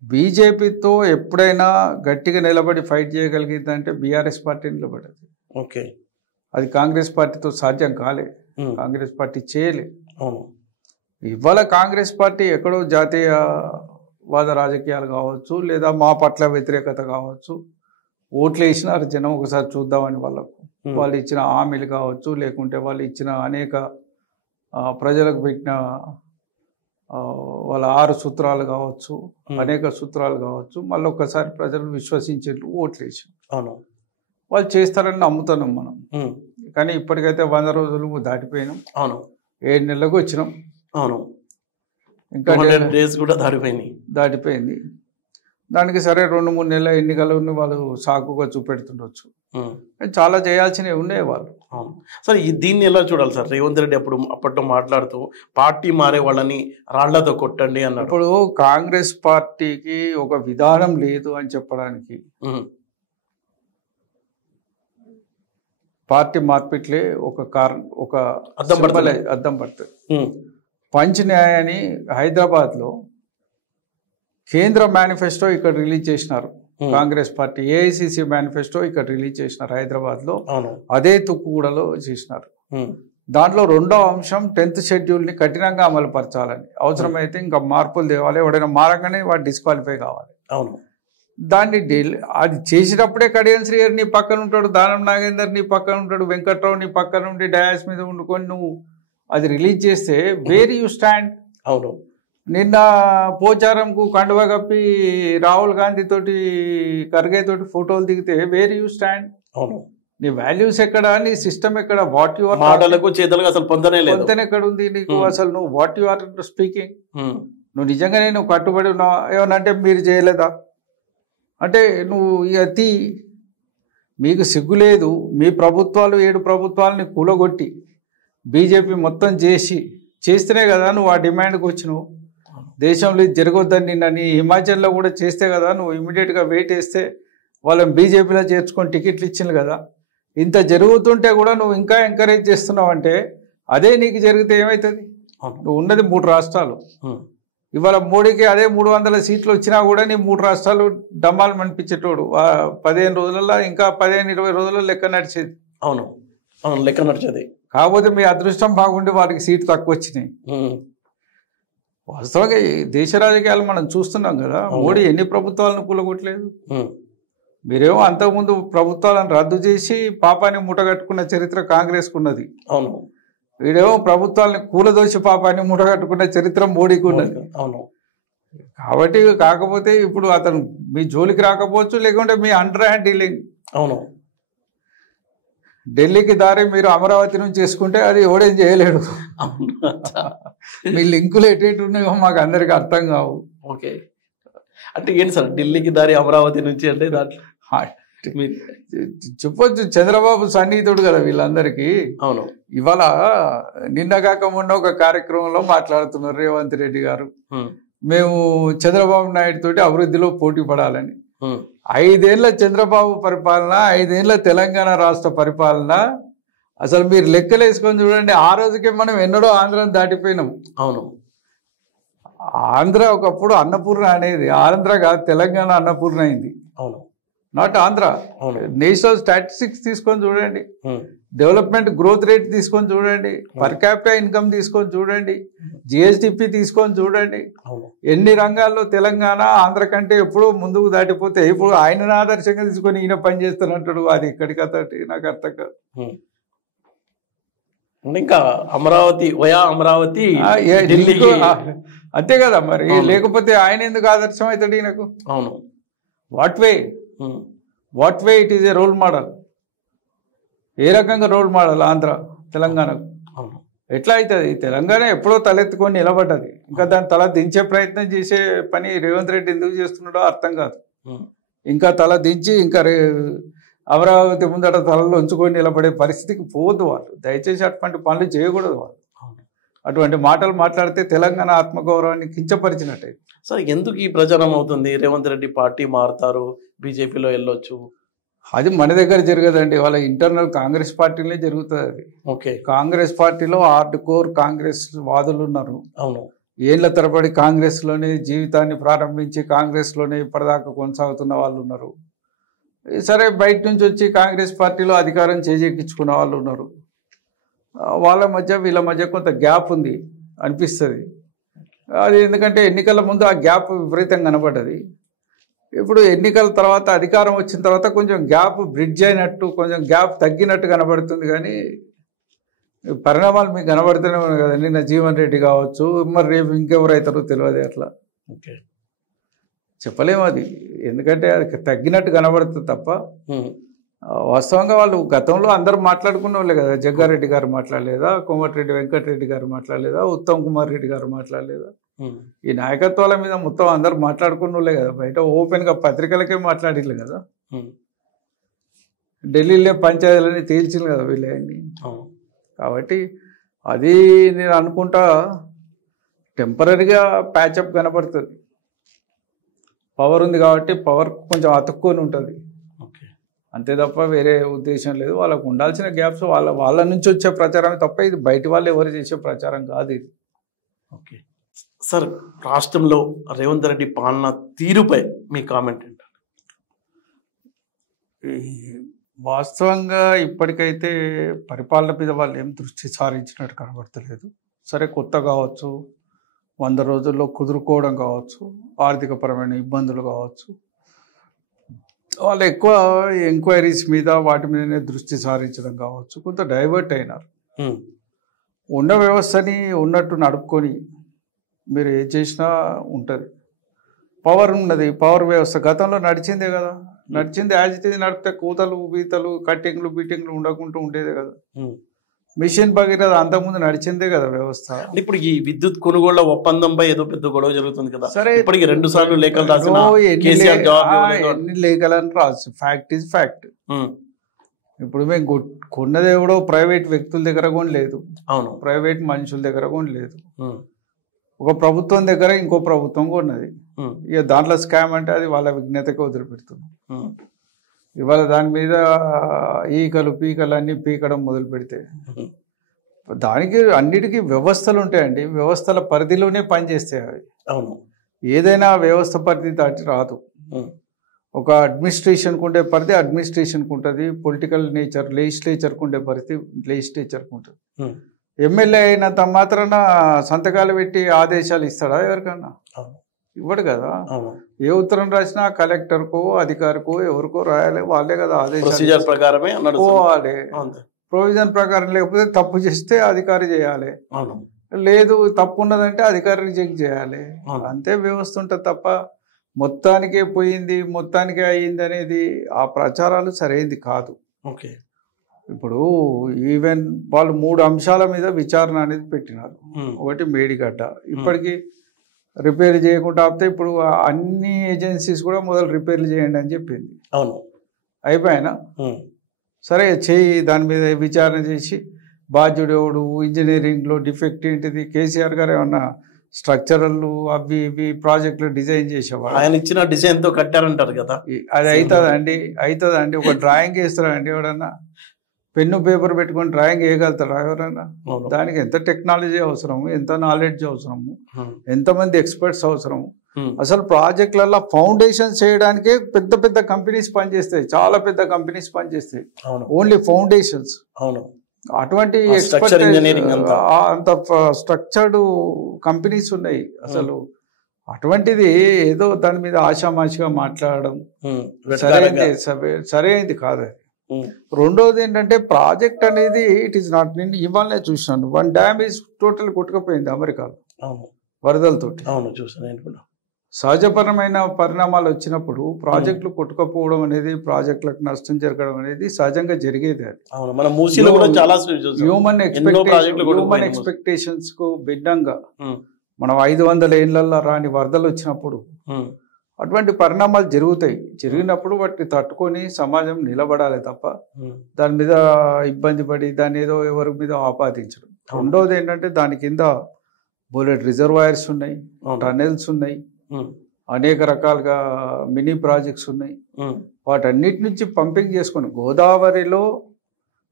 బీజేపీతో ఎప్పుడైనా గట్టిగా నిలబడి ఫైట్ చేయగలిగిందంటే బీఆర్ఎస్ పార్టీ నిలబడ్డది. అది కాంగ్రెస్ పార్టీతో సాధ్యం కాలే, కాంగ్రెస్ పార్టీ చేయలే. ఇవాళ కాంగ్రెస్ పార్టీ ఎక్కడో జాతీయవాద రాజకీయాలు కావచ్చు లేదా మా పట్ల వ్యతిరేకత కావచ్చు ఓట్లు వేసినారు జనం ఒకసారి చూద్దామని వాళ్ళకు. వాళ్ళు ఇచ్చిన హామీలు కావచ్చు, లేకుంటే వాళ్ళు ఇచ్చిన అనేక ప్రజలకు పెట్టిన వాళ్ళ 6 సూత్రాలు కావచ్చు, అనేక సూత్రాలు కావచ్చు, మళ్ళీ ఒక్కసారి ప్రజలు విశ్వసించేట్లు ఓట్లు వేసాం. అవును, వాళ్ళు చేస్తారని నమ్ముతున్నాం మనం. కానీ ఇప్పటికైతే 100 రోజులు దాటిపోయినాం. అవును, 7 నెలలకు వచ్చినాం. అవును, ఇంకా 200 డేస్ కూడా దాటిపోయింది. దానికి సరే 2-3 నెలల ఎన్నికలను వాళ్ళు సాకుగా చూపెడుతుండొచ్చు. చాలా చేయాల్సినవి ఉన్నాయి వాళ్ళు. సార్ దీన్ని ఎలా చూడాలి సార్? రేవంత్ రెడ్డి అప్పట్లో మాట్లాడుతూ పార్టీ మారే వాళ్ళని రాళ్లతో కొట్టండి అన్నాడు. ఇప్పుడు కాంగ్రెస్ పార్టీకి ఒక విధానం లేదు అని చెప్పడానికి పార్టీ మార్పిట్లే ఒక కారణం, ఒక అద్దం పడుతుంది. పంచ్ న్యాయాన్ని హైదరాబాద్లో కేంద్ర మేనిఫెస్టో ఇక్కడ రిలీజ్ చేసినారు. కాంగ్రెస్ పార్టీ ఏఐసిసి మేనిఫెస్టో ఇక్కడ రిలీజ్ చేసినారు హైదరాబాద్లో. అదే తుక్కుగూడలో చేసినారు. దాంట్లో 2వ అంశం 10th షెడ్యూల్ని కఠినంగా అమలు పరచాలని, అవసరమైతే ఇంకా మార్పులు తేవాలి, ఎవడైనా మారగానే వాడు డిస్క్వాలిఫై కావాలి. అవును, దాన్ని అది చేసేటప్పుడే కడియం శ్రీహరి నీ పక్కన ఉంటాడు, దానం నాగేందర్ నీ పక్కన ఉంటాడు, వెంకట్రావు నీ పక్కన ఉండి డయాస్ మీద ఉండుకొని నువ్వు అది రిలీజ్ చేస్తే వేర్ యూ స్టాండ్? అవును, నిన్న పోచారంకు కండువా కప్పి రాహుల్ గాంధీ తోటి ఖర్గే తోటి ఫోటోలు దిగితే వేర్ యూ స్టాండ్? అవును, నీ వాల్యూస్ ఎక్కడ, నీ సిస్టమ్ ఎక్కడ, వాట్ యు ఆర్ మాటలకు చేతలకు అసలు పొందనే ఎక్కడ ఉంది నీకు? అసలు నువ్వు వాట్ యు ఆర్ స్పీకింగ్? నువ్వు నిజంగానే నువ్వు కట్టుబడి ఉన్నావా? ఏమనంటే మీరు చేయలేదా అంటే నువ్వు అతి మీకు సిగ్గు లేదు. మీ ప్రభుత్వాలు 7 ప్రభుత్వాలని కూలగొట్టి బీజేపీ మొత్తం చేస్తేనే కదా నువ్వు ఆ డిమాండ్కి వచ్చినావు. దేశంలో ఇది జరగొద్దని నీ హిమాచల్లో కూడా చేస్తే కదా నువ్వు ఇమీడియట్గా వెయిట్ వేస్తే వాళ్ళని బీజేపీలో చేర్చుకొని టికెట్లు ఇచ్చింది కదా. ఇంత జరుగుతుంటే కూడా నువ్వు ఇంకా ఎంకరేజ్ చేస్తున్నావు అంటే అదే నీకు జరిగితే ఏమవుతుంది? నువ్వు ఉన్నది 3 రాష్ట్రాలు. ఇవాళ మోడీకి అదే 300 సీట్లు వచ్చినా కూడా నీ 3 రాష్ట్రాలు డమ్మాలు అనిపించేటోడు 15 రోజులలో, ఇంకా 15-20 రోజుల్లో లెక్క నడిచేది. అవును, లెక్క నడిచేది. కాకపోతే మీ అదృష్టం బాగుండి వారికి సీట్లు తక్కువ వచ్చినాయి. వాస్తవంగా దేశ రాజకీయాలు మనం చూస్తున్నాం కదా. మోడీ ఎన్ని ప్రభుత్వాలను కూలగొట్టలేదు. మీరేమో అంతకుముందు ప్రభుత్వాలను రద్దు చేసి పాపాన్ని మూటగట్టుకున్న చరిత్ర కాంగ్రెస్కు ఉన్నది. అవును, వీడేమో ప్రభుత్వాలని కూలదోసి పాపాన్ని మూటగట్టుకున్న చరిత్ర మోడీకి ఉన్నది. అవును, కాబట్టి కాకపోతే ఇప్పుడు అతను మీ జోలికి రాకపోవచ్చు, లేకుంటే మీ అండర్ హ్యాండ్ డీలింగ్. అవును, ఢిల్లీకి దారి మీరు అమరావతి నుంచి చేసుకుంటే అది ఎవడేం చేయలేడు. మీ లింకులు ఎటు ఉన్నాయో మాకు అందరికి అర్థం కావు. ఓకే, అంటే ఏంటి సార్ ఢిల్లీకి దారి అమరావతి నుంచి అంటే దాంట్లో చెప్పొచ్చు. చంద్రబాబు సన్నిహితుడు కదా వీళ్ళందరికీ. అవును, ఇవాళ నిన్న కాక మొన్న ఒక కార్యక్రమంలో మాట్లాడుతున్నారు రేవంత్ రెడ్డి గారు, మేము చంద్రబాబు నాయుడు తోటి అభివృద్ధిలో పోటీ పడాలని. 5 ఏళ్ల చంద్రబాబు పరిపాలన, 5 ఏళ్ల తెలంగాణ రాష్ట్ర పరిపాలన, అసలు మీరు లెక్కలు వేసుకొని చూడండి. ఆ రోజుకే మనం ఎన్నడో ఆంధ్రాను దాటిపోయినాము. అవును, ఆంధ్ర ఒకప్పుడు అన్నపూర్ణ అనేది, ఆంధ్ర కాదు తెలంగాణ అన్నపూర్ణ అయింది. అవును, నాట్ ఆంధ్ర. నేషనల్ స్టాటిస్టిక్స్ తీసుకొని చూడండి, డెవలప్మెంట్ గ్రోత్ రేట్ తీసుకొని చూడండి, పర్ క్యాపిటల్ ఇన్కమ్ తీసుకొని చూడండి, జిఎస్డిపి తీసుకొని చూడండి. ఎన్ని రంగాల్లో తెలంగాణ ఆంధ్ర కంటే ఎప్పుడూ ముందుకు దాటిపోతే ఇప్పుడు ఆయనను ఆదర్శంగా తీసుకొని ఈయన పని చేస్తానంటాడు. అది ఎక్కడికి అతటి నాకు అర్థం కాదు. ఇంకా అమరావతి అమరావతి అంతే కదా మరి. లేకపోతే ఆయన ఎందుకు ఆదర్శం అవుతాడు ఈయనకు? అవును, what way it is a role model. ఏ రకంగా రోల్ మోడల్ ఆంధ్ర తెలంగాణకు? ఎట్లా అవుతుంది? తెలంగాణ ఎప్పుడో తలెత్తుకొని నిలబడ్డది. ఇంకా దాని తల దించే ప్రయత్నం చేసే పని రేవంత్ రెడ్డి ఎందుకు చేస్తున్నాడో అర్థం కాదు. ఇంకా తల దించి ఇంకా అమరావతి ముందట తలలో ఉంచుకొని నిలబడే పరిస్థితికి పోవద్దు వాళ్ళు. దయచేసి అటువంటి పనులు చేయకూడదు వాళ్ళు. అటువంటి మాటలు మాట్లాడితే తెలంగాణ ఆత్మగౌరవాన్ని కించపరిచినట్టే. సార్ ఎందుకు ఈ ప్రచారం అవుతుంది? రేవంత్ రెడ్డి పార్టీ మారుతారు, బీజేపీలో వెళ్ళొచ్చు, అది మన దగ్గర జరగదండి. వాళ్ళ ఇంటర్నల్ కాంగ్రెస్ పార్టీలో జరుగుతుంది అది. ఓకే, కాంగ్రెస్ పార్టీలో హార్డ్ కోర్ కాంగ్రెస్ వాదులు ఉన్నారు. అవును, ఏళ్ల తరబడి కాంగ్రెస్లోనే జీవితాన్ని ప్రారంభించి కాంగ్రెస్లోనే ఇప్పటిదాకా కొనసాగుతున్న వాళ్ళు ఉన్నారు. సరే, బయట నుంచి వచ్చి కాంగ్రెస్ పార్టీలో అధికారం చేజెక్కించుకున్న వాళ్ళు ఉన్నారు. వాళ్ళ మధ్య వీళ్ళ మధ్య కొంత గ్యాప్ ఉంది అనిపిస్తుంది. అది ఎందుకంటే ఎన్నికల ముందు ఆ గ్యాప్ విపరీతంగా కనబడ్డది. ఇప్పుడు ఎన్నికల తర్వాత అధికారం వచ్చిన తర్వాత కొంచెం గ్యాప్ బ్రిడ్జ్ అయినట్టు, కొంచెం గ్యాప్ తగ్గినట్టు కనబడుతుంది. కానీ పరిణామాలు మీకు కనబడుతూనే ఉన్నాయి కదా. నిన్న జీవన్ రెడ్డి కావచ్చు, మరి రేపు ఇంకెవరైతారో తెలియదు. అట్లా ఓకే చెప్పలేము అది, ఎందుకంటే అది తగ్గినట్టు కనబడుతుంది తప్ప వాస్తవంగా వాళ్ళు గతంలో అందరూ మాట్లాడుకున్న వాళ్ళే కదా. జగ్గారెడ్డి గారు మాట్లాడలేదా, కోమటిరెడ్డి వెంకటరెడ్డి గారు మాట్లాడలేదా, ఉత్తమ్ కుమార్ రెడ్డి గారు మాట్లాడలేదా? ఈ నాయకత్వాల మీద మొత్తం అందరు మాట్లాడుకున్న వాళ్ళే కదా. బయట ఓపెన్గా పత్రికలకే మాట్లాడిల్లు కదా. ఢిల్లీలో పంచాయతీలని తేల్చింది కదా వీళ్ళని. కాబట్టి అది నేను అనుకుంటా టెంపరీగా ప్యాచప్ కనబడుతుంది. పవర్ ఉంది కాబట్టి పవర్ కొంచెం అతుక్కొని ఉంటుంది, అంతే తప్ప వేరే ఉద్దేశం లేదు. వాళ్ళకు ఉండాల్సిన గ్యాప్స్ వాళ్ళ నుంచి వచ్చే ప్రచారమే తప్ప ఇది బయట వాళ్ళు ఎవరు చేసే ప్రచారం కాదు ఇది. ఓకే సార్, రాష్ట్రంలో రేవంత్ రెడ్డి పాలన తీరుపై మీ కామెంట్ ఏంటంటే? వాస్తవంగా ఇప్పటికైతే పరిపాలన మీద వాళ్ళు ఏం దృష్టి సారించినట్టు కనబడతలేదు. సరే, కొత్త కావచ్చు, 100 రోజుల్లో కుదురుకోవడం కావచ్చు, ఆర్థికపరమైన ఇబ్బందులు కావచ్చు, వాళ్ళు ఎక్కువ ఎంక్వైరీస్ మీద వాటి మీదనే దృష్టి సారించడం కావచ్చు, కొంత డైవర్ట్ అయినారు. ఉన్న వ్యవస్థని ఉన్నట్టు నడుపుకొని మీరు ఏం చేసినా ఉంటుంది. పవర్ ఉన్నది, పవర్ వ్యవస్థ గతంలో నడిచిందే కదా. నడిచింది యాజ్ ఇట్ ఈజ్ నడిపితే కూతలు బీతలు కట్టింగ్లు బీటింగ్లు ఉండకుండా ఉండేదే కదా. మిషన్ భగీరథ అంతకుముందు నడిచిందే కదా వ్యవస్థ. ఇప్పుడు ఈ విద్యుత్ కొనుగోళ్ల ఒప్పందంపై ఏదో పెద్ద గొడవ జరుగుతుంది కదా. సరే, ఇప్పటికి 2 సార్లు లేఖలు రాసిన ఎన్ని లేఖలని రాసు, ఫ్యాక్ట్ ఈజ్ ఫ్యాక్ట్. ఇప్పుడు మేము కొన్నది ఎవడో ప్రైవేట్ వ్యక్తుల దగ్గర కూడా లేదు. అవును, ప్రైవేట్ మనుషుల దగ్గర కూడా లేదు. ఒక ప్రభుత్వం దగ్గర ఇంకో ప్రభుత్వం కొన్నది. ఇక దాంట్లో స్కామ్ అంటే అది వాళ్ళ విజ్ఞతకి వదిలిపెడుతున్నాం. ఇవాళ దాని మీద ఈకలు పీకలు అన్ని పీకడం మొదలు పెడితే దానికి అన్నిటికీ వ్యవస్థలు ఉంటాయండి. వ్యవస్థల పరిధిలోనే పనిచేస్తాయి అవి. అవును, ఏదైనా వ్యవస్థ పరిధి దాటి రాదు. ఒక అడ్మినిస్ట్రేషన్కు ఉండే పరిధి అడ్మినిస్ట్రేషన్కు ఉంటుంది. పొలిటికల్ నేచర్ లెజిస్లేచర్కు ఉండే పరిధి లెజిస్లేచర్కు ఉంటుంది. ఎమ్మెల్యే అయినంత మాత్రాన సంతకాలు పెట్టి ఆదేశాలు ఇస్తాడా ఎవరికన్నా? ఇవ్వడు కదా. ఏ ఉత్తరం రాసినా కలెక్టర్కో అధికారికో ఎవరికో రాయాలి, వాళ్ళే కదా ఆదేశాలు ప్రకారమే పోవాలి. ప్రొవిజన్ ప్రకారం లేకపోతే తప్పు చేస్తే అధికారి చేయాలి, లేదు తప్పు ఉన్నదంటే అధికారి రిజెక్ట్ చేయాలి. అంతే వ్యవస్థ ఉంటుంది తప్ప మొత్తానికే పోయింది మొత్తానికే అయ్యింది అనేది ఆ ప్రచారాలు సరైనది కాదు. ఓకే, ఇప్పుడు ఈవెన్ వాళ్ళు 3 అంశాల మీద విచారణ అనేది పెట్టినారు. ఒకటి మేడిగడ్డ, ఇప్పటికీ రిపేర్ చేయకుండా ఆపితే ఇప్పుడు అన్ని ఏజెన్సీస్ కూడా మొదలు రిపేర్లు చేయండి అని చెప్పింది. అవును, అయిపోయినా సరే చేయి, దాని మీద విచారణ చేసి బాధ్యుడు ఎవడు, ఇంజనీరింగ్లో డిఫెక్ట్ ఏంటిది, కేసీఆర్ గారు ఏమన్నా స్ట్రక్చరల్ అవి ఇవి ప్రాజెక్టులు డిజైన్ చేసేవాడు, ఆయన ఇచ్చిన డిజైన్తో కట్టారంటారు కదా. అది అవుతుందండి ఒక డ్రాయింగ్ వేస్తారండి ఎవడన్నా? పెన్ను పేపర్ పెట్టుకొని డ్రాయింగ్ వేయగలుగుతారా ఎవరైనా? దానికి ఎంత టెక్నాలజీ అవసరము, ఎంత నాలెడ్జ్ అవసరము, ఎంతమంది ఎక్స్పర్ట్స్ అవసరము. అసలు ప్రాజెక్టులలో ఫౌండేషన్స్ చేయడానికే పెద్ద పెద్ద కంపెనీస్ పనిచేస్తాయి, చాలా పెద్ద కంపెనీస్ పనిచేస్తాయి, ఓన్లీ ఫౌండేషన్స్. అటువంటి ఎక్స్పర్ట్ అంత స్ట్రక్చర్డ్ కంపెనీస్ ఉన్నాయి. అసలు అటువంటిది ఏదో దాని మీద ఆషామాషిగా మాట్లాడడం సరైనది కాదు. రెండోది ఏంటంటే ప్రాజెక్ట్ అనేది ఇట్ ఈస్ నాట్, నేను ఇవాళనే చూసినాను, 1 డ్యామ్ ఈజ్ టోటల్ కొట్టుకుపోయింది అమెరికాలో వరదలతోటి. అవును, చూసాను. సహజపరమైన పరిణామాలు వచ్చినప్పుడు ప్రాజెక్టులు కొట్టుకపోవడం అనేది, ప్రాజెక్టులకు నష్టం జరగడం అనేది సహజంగా జరిగేది. అది హ్యూమన్ ఎక్స్పెక్టేషన్స్ కు భిన్నంగా మనం 500 ఏళ్లలో రాని వరదలు వచ్చినప్పుడు అటువంటి పరిణామాలు జరుగుతాయి. జరిగినప్పుడు వాటిని తట్టుకొని సమాజం నిలబడాలి తప్ప దాని మీద ఇబ్బంది పడి దాన్ని ఏదో ఎవరి మీద ఆపాదించడం. రెండోది ఏంటంటే దాని కింద బోలెడ్ రిజర్వాయర్స్ ఉన్నాయి, టనెల్స్ ఉన్నాయి, అనేక రకాలుగా మినీ ప్రాజెక్ట్స్ ఉన్నాయి. వాటన్నిటి నుంచి పంపింగ్ చేసుకొని గోదావరిలో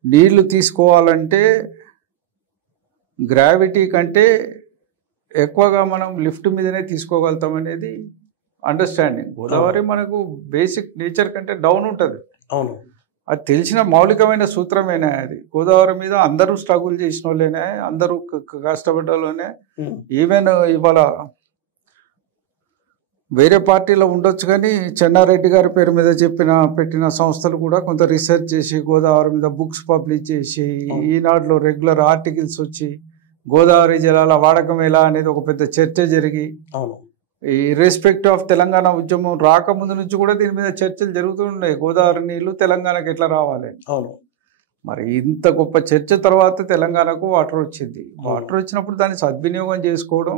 నీళ్లు తీసుకోవాలంటే గ్రావిటీ కంటే ఎక్కువగా మనం లిఫ్ట్ మీదనే తీసుకోగలుగుతాం అనేది అండర్స్టాండింగ్. గోదావరి మనకు బేసిక్ నేచర్ కంటే డౌన్ ఉంటుంది. అవును, అది తెలిసిన మౌలికమైన సూత్రమేనా అది. గోదావరి మీద అందరూ స్ట్రగుల్ చేసిన వాళ్ళేనే, అందరూ కష్టపడ్డ వాళ్ళనే. ఈవెన్ ఇవాళ వేరే పార్టీలో ఉండొచ్చు, కానీ చెన్నారెడ్డి గారి పేరు మీద పెట్టిన సంస్థలు కూడా కొంత రీసెర్చ్ చేసి గోదావరి మీద బుక్స్ పబ్లిష్ చేసి ఈనాడులో రెగ్యులర్ ఆర్టికల్స్ వచ్చి గోదావరి జలాల వాడకం ఎలా అనేది ఒక పెద్ద చర్చ జరిగి, ఈ రెస్పెక్ట్ ఆఫ్ తెలంగాణ ఉద్యమం రాకముందు నుంచి కూడా దీని మీద చర్చలు జరుగుతున్నాయి. గోదావరి నీళ్లు తెలంగాణకి ఎట్లా రావాలి. మరి ఇంత గొప్ప చర్చ తర్వాత తెలంగాణకు వాటర్ వచ్చింది. వాటర్ వచ్చినప్పుడు దాన్ని సద్వినియోగం చేసుకోవడం,